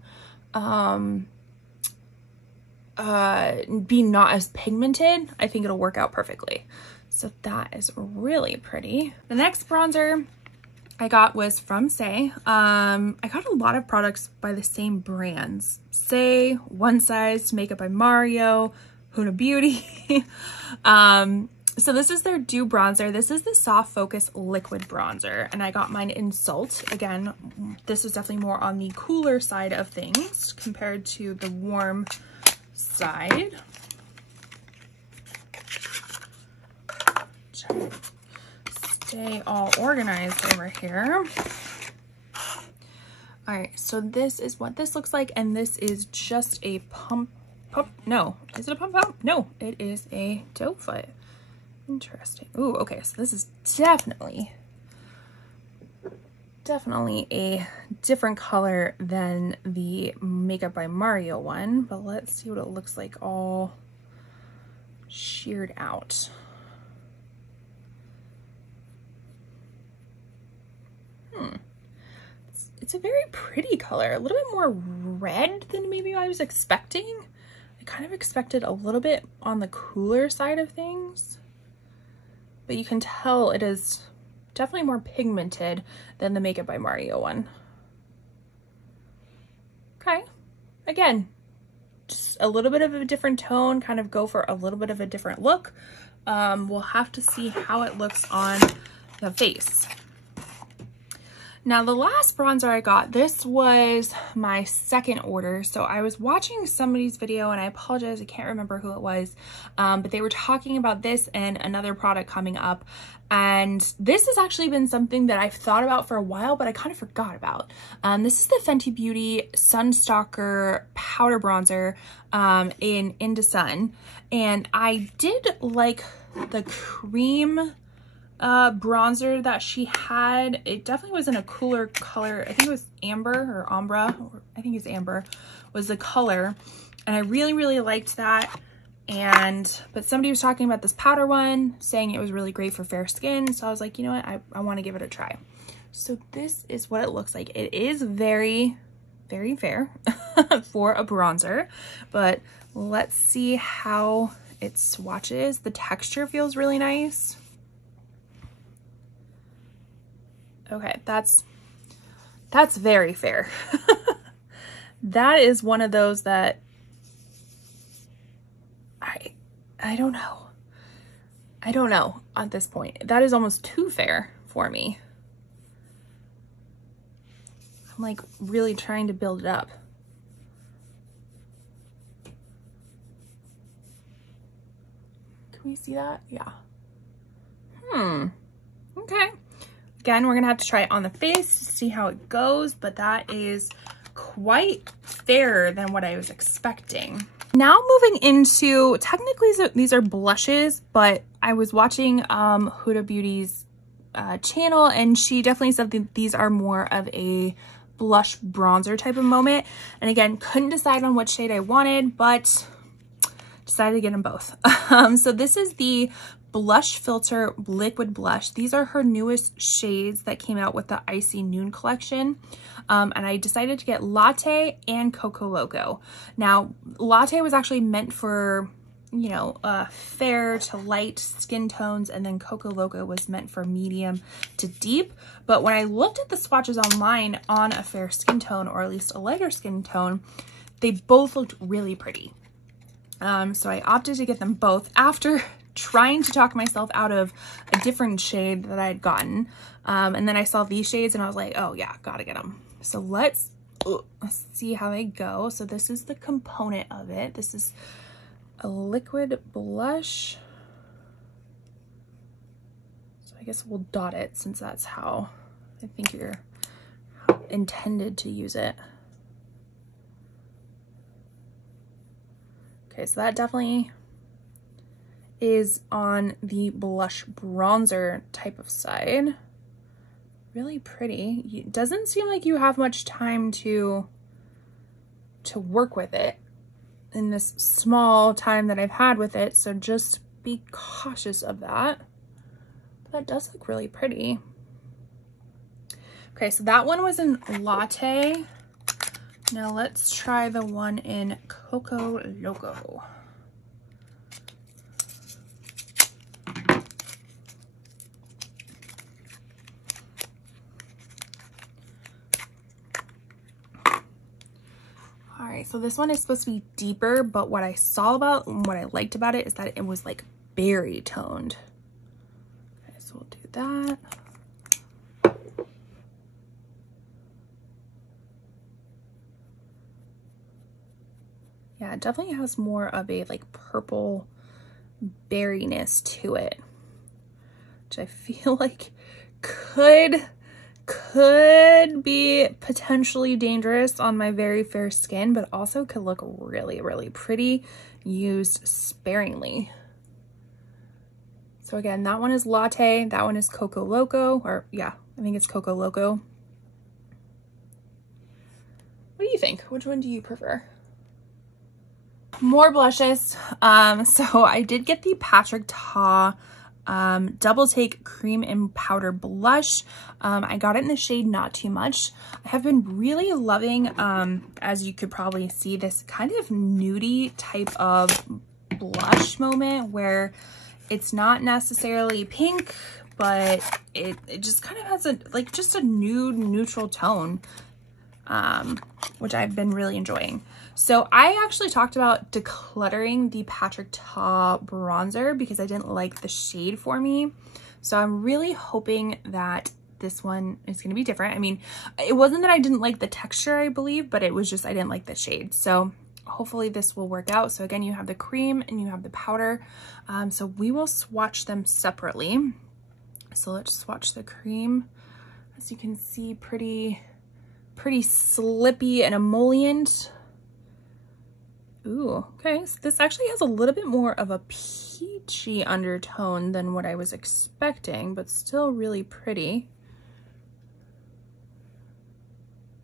be not as pigmented, I think it'll work out perfectly. So that is really pretty. The next bronzer I got was from Say. I got a lot of products by the same brands. Say, One Size, Makeup by Mario, Huda Beauty. So this is their Dew Bronzer. This is the Soft Focus Liquid Bronzer, and I got mine in Salt. Again, this is definitely more on the cooler side of things compared to the warm side. Stay all organized over here. All right, so this is what this looks like, and this is just a pump. No, is it a pump out? No, it is a doe foot. Interesting. Ooh, okay, so this is definitely a different color than the Makeup by Mario one, but let's see what it looks like all sheared out. It's a very pretty color, a little bit more red than maybe I was expecting. I kind of expected a little bit on the cooler side of things, but you can tell it is definitely more pigmented than the Makeup by Mario one. Okay, again, just a little bit of a different tone, kind of go for a little bit of a different look. We'll have to see how it looks on the face. Now the last bronzer I got, this was my second order. So I was watching somebody's video, and I apologize, I can't remember who it was, but they were talking about this and another product coming up. And this has actually been something that I've thought about for a while, but I kind of forgot about. This is the Fenty Beauty Sunstalker Powder Bronzer in Into Sun. And I did like the cream bronzer that she had. It definitely was in a cooler color. I think it was amber or Ambra, or I think it's amber was the color, and I really liked that. But somebody was talking about this powder one, saying it was really great for fair skin, so I was like, you know what, I want to give it a try. So this is what it looks like. It is very fair for a bronzer, but let's see how it swatches. The texture feels really nice. Okay, that's very fair. That is one of those that I don't know. I don't know at this point. That is almost too fair for me. I'm like really trying to build it up. Can we see that? Yeah. Okay. Again, we're gonna have to try it on the face to see how it goes, but that is quite fairer than what I was expecting. Now moving into, technically these are blushes, but I was watching Huda Beauty's channel, and she definitely said that these are more of a blush bronzer type of moment. And again, couldn't decide on which shade I wanted, but decided to get them both. So this is the Blush Filter Liquid Blush. These are her newest shades that came out with the Icy Noon collection. And I decided to get Latte and Coco Loco. Now, Latte was actually meant for, you know, fair to light skin tones, and then Coco Loco was meant for medium to deep. But when I looked at the swatches online on a fair skin tone, or at least a lighter skin tone, they both looked really pretty. So I opted to get them both after trying to talk myself out of a different shade that I had gotten. And then I saw these shades and I was like, oh yeah, gotta get them. So let's see how they go. So this is the component of it. This is a liquid blush. So I guess we'll dot it since that's how I think you're intended to use it. Okay, so that definitely is on the blush bronzer type of side. Really pretty. It doesn't seem like you have much time to work with it in this small time that I've had with it, so just be cautious of that. But that does look really pretty. Okay, so that one was in Latte. Now let's try the one in Coco Loco. So this one is supposed to be deeper, but what I saw about and what I liked about it is that it was like berry toned. Okay, so we'll do that. Yeah, it definitely has more of a like purple berryness to it, which I feel like could be potentially dangerous on my very fair skin, but also could look really, really pretty used sparingly. So again, that one is Latte, that one is Coco Loco, or yeah, I think it's Coco Loco. What do you think? Which one do you prefer? More blushes. So I did get the Patrick Ta Double Take Cream and Powder Blush. I got it in the shade Not Too Much. I have been really loving, as you could probably see, this kind of nudie type of blush moment where it's not necessarily pink, but it just kind of has a like just a nude neutral tone, which I've been really enjoying. So I actually talked about decluttering the Patrick Ta bronzer because I didn't like the shade for me. So I'm really hoping that this one is going to be different. I mean, it wasn't that I didn't like the texture, I believe, but it was just I didn't like the shade. So hopefully this will work out. So again, you have the cream and you have the powder. So we will swatch them separately. So let's swatch the cream. As you can see, pretty slippy and emollient. Ooh, okay, so this actually has a little bit more of a peachy undertone than what I was expecting, but still really pretty.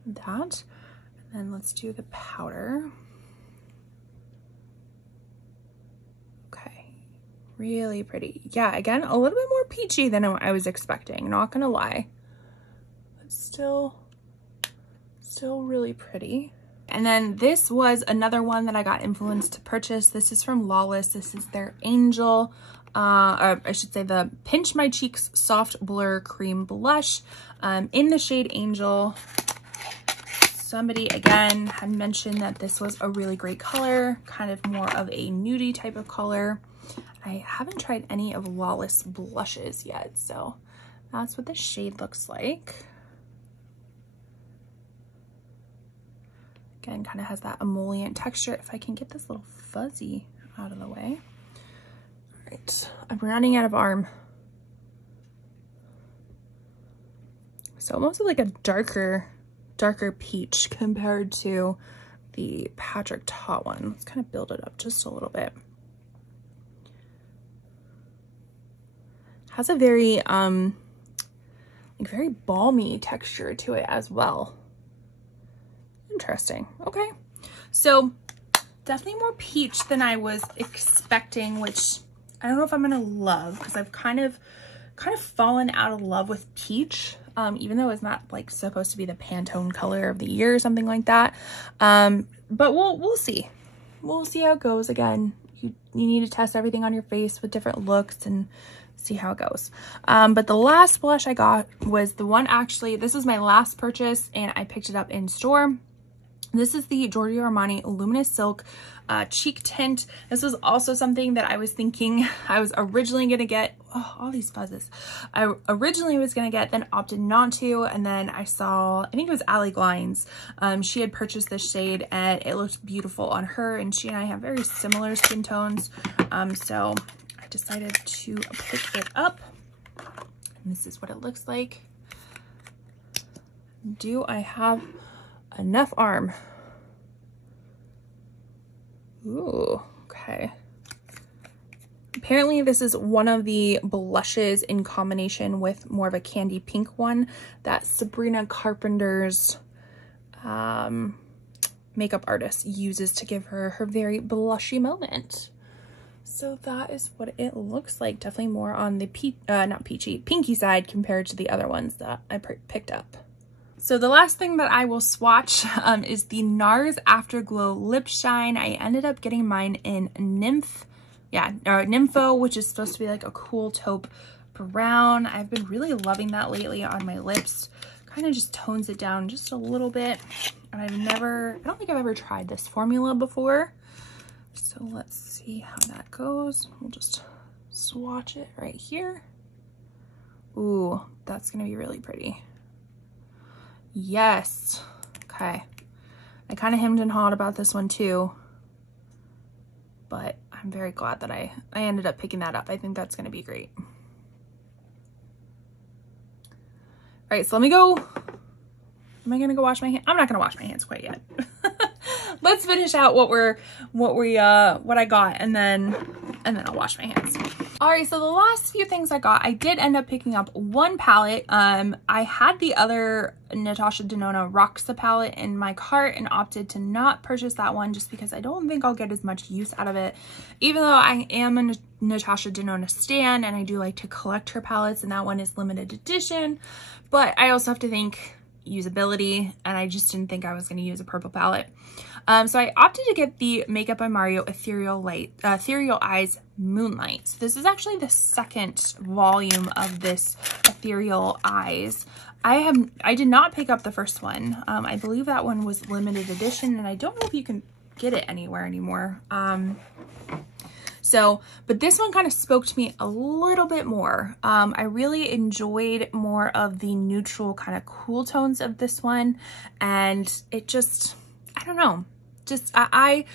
That, and then let's do the powder. Okay, really pretty. Yeah, again, a little bit more peachy than I was expecting, not gonna lie. But still really pretty. And then this was another one that I got influenced to purchase. This is from Lawless. This is their Angel, or I should say the Pinch My Cheeks Soft Blur Cream Blush in the shade Angel. Somebody, again, had mentioned that this was a really great color, kind of more of a nudie type of color. I haven't tried any of Lawless blushes yet, so that's what the shade looks like. Again, kind of has that emollient texture. If I can get this little fuzzy out of the way. All right, I'm running out of arm. So almost like a darker peach compared to the Patrick Ta one. Let's kind of build it up just a little bit. Has a very like very balmy texture to it as well. Interesting. Okay, so definitely more peach than I was expecting, which I don't know if I'm gonna love, because I've kind of fallen out of love with peach, even though it's not like supposed to be the Pantone color of the year or something like that. But we'll see. We'll see how it goes. Again, you need to test everything on your face with different looks and see how it goes. But the last blush I got was the one, actually, this was my last purchase and I picked it up in store. This is the Giorgio Armani Luminous Silk Cheek Tint. This was also something that I was thinking I was originally going to get. Oh, all these fuzzes. I originally was going to get, then opted not to. And then I saw, I think it was Allie Glines. She had purchased this shade and it looked beautiful on her. And she and I have very similar skin tones. So I decided to pick it up. And this is what it looks like. Do I have enough arm? Ooh, okay. Apparently this is one of the blushes in combination with more of a candy pink one that Sabrina Carpenter's makeup artist uses to give her very blushy moment. So that is what it looks like. Definitely more on the pinky side compared to the other ones that I picked up. So the last thing that I will swatch is the NARS Afterglow Lip Shine. I ended up getting mine in Nympho, which is supposed to be like a cool taupe brown. I've been really loving that lately on my lips. Kind of just tones it down just a little bit. And I don't think I've ever tried this formula before. So let's see how that goes. We'll just swatch it right here. Ooh, that's gonna be really pretty. Yes. Okay. I kind of hemmed and hawed about this one too, but I'm very glad that I ended up picking that up. I think that's going to be great. All right, so let me go. Am I going to go wash my hands? I'm not going to wash my hands quite yet. Let's finish out what I got, and then I'll wash my hands. All right, so the last few things I got, I did end up picking up one palette. I had the other Natasha Denona Roxa palette in my cart and opted to not purchase that one just because I don't think I'll get as much use out of it. Even though I am a Natasha Denona stan and I do like to collect her palettes, and that one is limited edition, but I also have to think usability, and I just didn't think I was going to use a purple palette. So I opted to get the Makeup by Mario Ethereal Eyes Moonlight. So this is actually the second volume of this Ethereal Eyes. I did not pick up the first one. I believe that one was limited edition, and I don't know if you can get it anywhere anymore. But this one kind of spoke to me a little bit more. I really enjoyed more of the neutral kind of cool tones of this one, and it just, I don't know, just I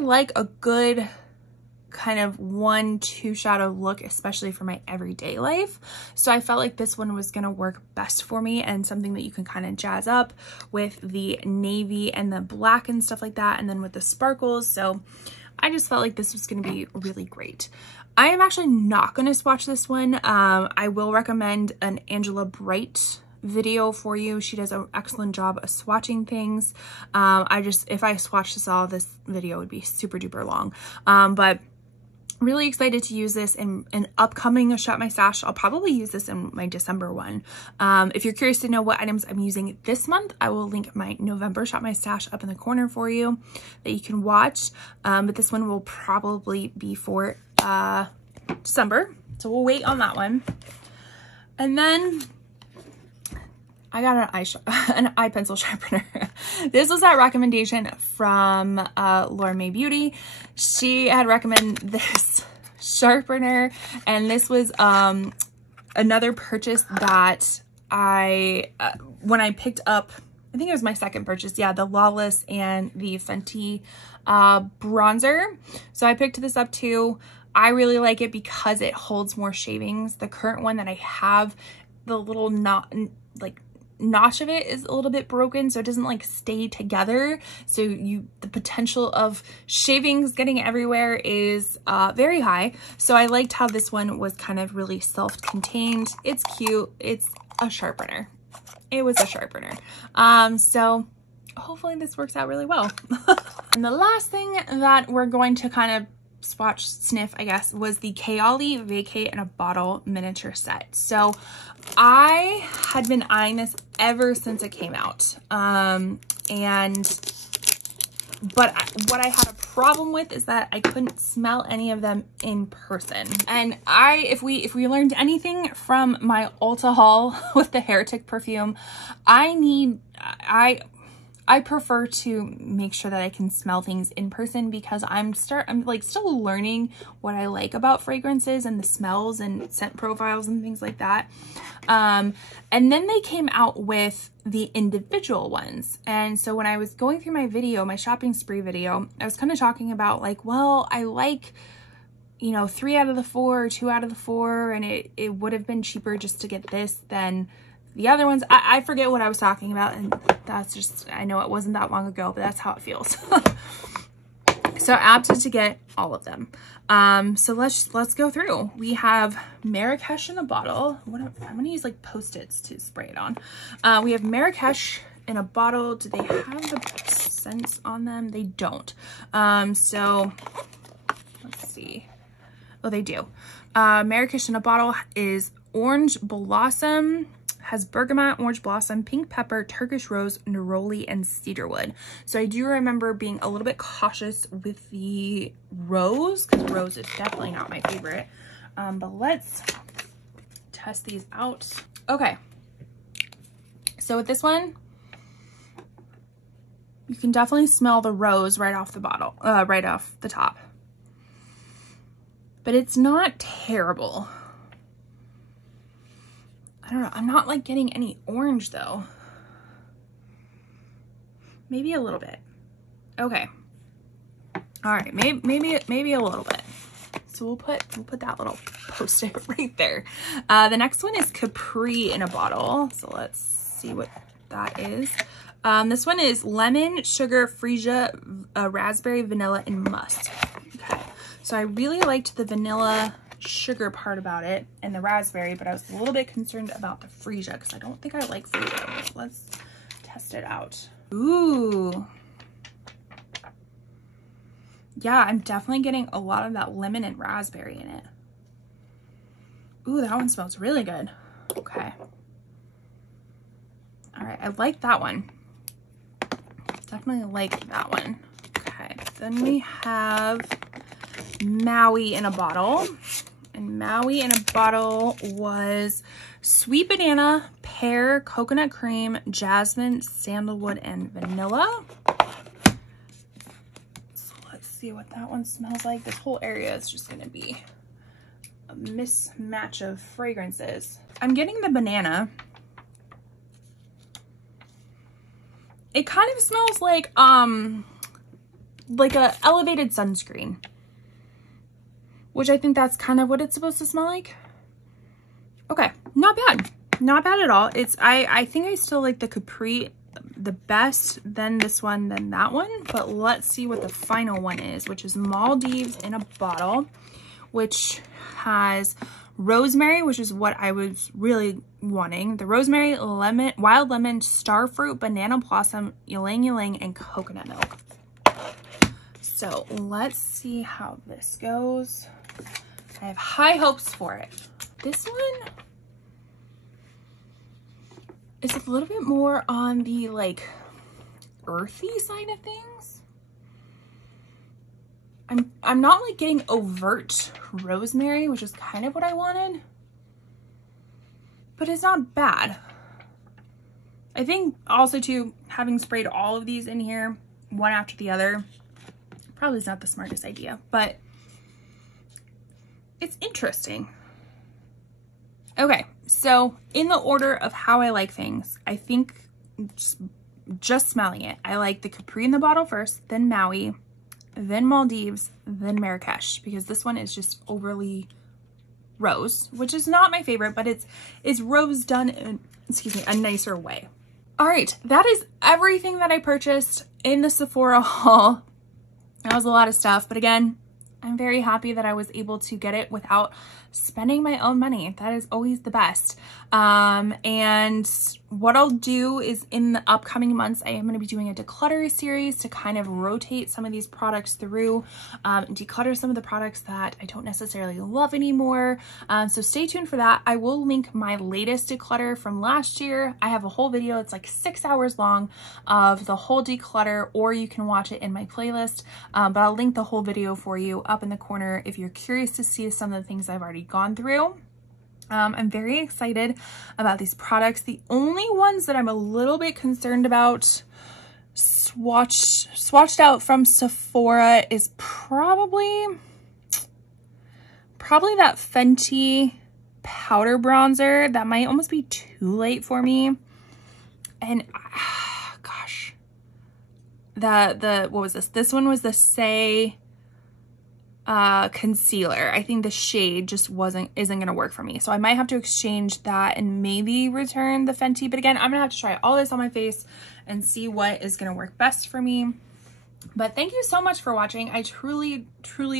like a good kind of 1-2 shadow look, especially for my everyday life. So I felt like this one was going to work best for me, and something that you can kind of jazz up with the navy and the black and stuff like that, and then with the sparkles. So I just felt like this was going to be really great. I am actually not going to swatch this one. I will recommend an Angela Bright video for you. She does an excellent job of swatching things. If I swatched this all, this video would be super duper long. But really excited to use this in an upcoming Shop My Stash. I'll probably use this in my December one. If you're curious to know what items I'm using this month, I will link my November Shop My Stash up in the corner for you that you can watch. But this one will probably be for December. So we'll wait on that one. And then I got an eye pencil sharpener. This was that recommendation from Laura May Beauty. She had recommended this sharpener, and this was another purchase that when I picked up, I think it was my second purchase, yeah, the Lawless and the Fenty bronzer. So I picked this up too. I really like it because it holds more shavings. The current one that I have, the little notch of it is a little bit broken, so it doesn't like stay together, so the potential of shavings getting everywhere is very high. So I liked how this one was kind of really self-contained. It's cute. It's a sharpener. It was a sharpener. So hopefully this works out really well. And the last thing that we're going to kind of Snif, I guess, was the Kaoli Vacate in a Bottle miniature set. So I had been eyeing this ever since it came out. But what I had a problem with is that I couldn't smell any of them in person. And if we learned anything from my Ulta haul with the Heretic perfume, I prefer to make sure that I can smell things in person, because I'm like still learning what I like about fragrances and the smells and scent profiles and things like that. And then they came out with the individual ones. And so when I was going through my video, my shopping spree video, I was kind of talking about like, well, I like, you know, 3 out of the 4 or 2 out of the 4, and it would have been cheaper just to get this than the other ones. I forget what I was talking about, and that's just, I know it wasn't that long ago, but that's how it feels. So I opted to get all of them. So let's go through. We have Marrakesh in a bottle. I'm gonna use like Post-its to spray it on. We have Marrakesh in a bottle. Do they have the scents on them? They don't. So let's see. Oh, they do. Marrakesh in a bottle is orange blossom, has bergamot, orange blossom, pink pepper, Turkish rose, neroli, and cedarwood. So I do remember being a little bit cautious with the rose, because rose is definitely not my favorite. But let's test these out. Okay. So with this one, you can definitely smell the rose right off the bottle, right off the top. But it's not terrible. I don't know. I'm not like getting any orange though. Maybe a little bit. Okay. All right. Maybe a little bit. So we'll put that little Post-it right there. The next one is Capri in a bottle. So let's see what that is. This one is lemon, sugar, freesia, raspberry, vanilla, and musk. Okay. So I really liked the vanilla sugar part about it and the raspberry, but I was a little bit concerned about the freesia because I don't think I like freesia. Let's test it out. Ooh. Yeah, I'm definitely getting a lot of that lemon and raspberry in it. Ooh, that one smells really good. Okay. All right, I like that one. Definitely like that one. Okay, then we have Maui in a bottle. And Maui in a bottle was sweet banana, pear, coconut cream, jasmine, sandalwood, and vanilla. So let's see what that one smells like. This whole area is just gonna be a mismatch of fragrances. I'm getting the banana. It kind of smells like a elevated sunscreen, which I think that's kind of what it's supposed to smell like. Okay, not bad. Not bad at all. I think I still like the Capri the best, then this one, then that one. But let's see what the final one is, which is Maldives in a bottle, which has rosemary, which is what I was really wanting. The rosemary, lemon, wild lemon, starfruit, banana blossom, ylang ylang, and coconut milk. So let's see how this goes. I have high hopes for it. This one is a little bit more on the like earthy side of things. I'm not like getting overt rosemary, which is kind of what I wanted, but it's not bad. I think also too, having sprayed all of these in here one after the other probably is not the smartest idea, but it's interesting. Okay, so in the order of how I like things, I think just smelling it, I like the Capri in the bottle first, then Maui, then Maldives, then Marrakesh, because this one is just overly rose, which is not my favorite, but it's rose done in, excuse me, a nicer way. All right, that is everything that I purchased in the Sephora haul. That was a lot of stuff, but again, I'm very happy that I was able to get it without spending my own money. That is always the best. And what I'll do is in the upcoming months, I am going to be doing a declutter series to kind of rotate some of these products through, declutter some of the products that I don't necessarily love anymore. So stay tuned for that. I will link my latest declutter from last year. I have a whole video. It's like 6 hours long of the whole declutter, or you can watch it in my playlist. But I'll link the whole video for you up in the corner if you're curious to see some of the things I've already gone through. I'm very excited about these products. The only ones that I'm a little bit concerned about swatched out from Sephora is probably that Fenty powder bronzer. That might almost be too late for me. And gosh, what was this? This one was the Say concealer. I think the shade just isn't gonna work for me, so I might have to exchange that and maybe return the Fenty. But again, I'm gonna have to try all this on my face and see what is gonna work best for me. But thank you so much for watching. I truly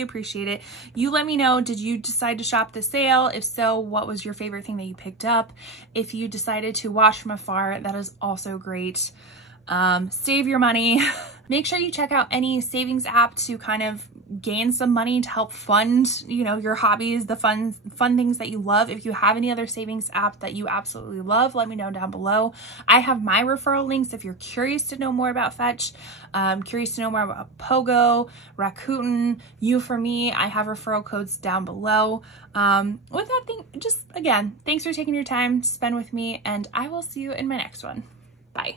appreciate it. You let me know, did you decide to shop the sale? If so, what was your favorite thing that you picked up? If you decided to watch from afar, that is also great. Save your money. Make sure you check out any savings app to kind of gain some money to help fund, you know, your hobbies, the fun things that you love. If you have any other savings app that you absolutely love, let me know down below. I have my referral links if you're curious to know more about Fetch, curious to know more about Pogo, Rakuten, You4Me. I have referral codes down below. With that thing, just again, thanks for taking your time to spend with me, and I will see you in my next one. Bye.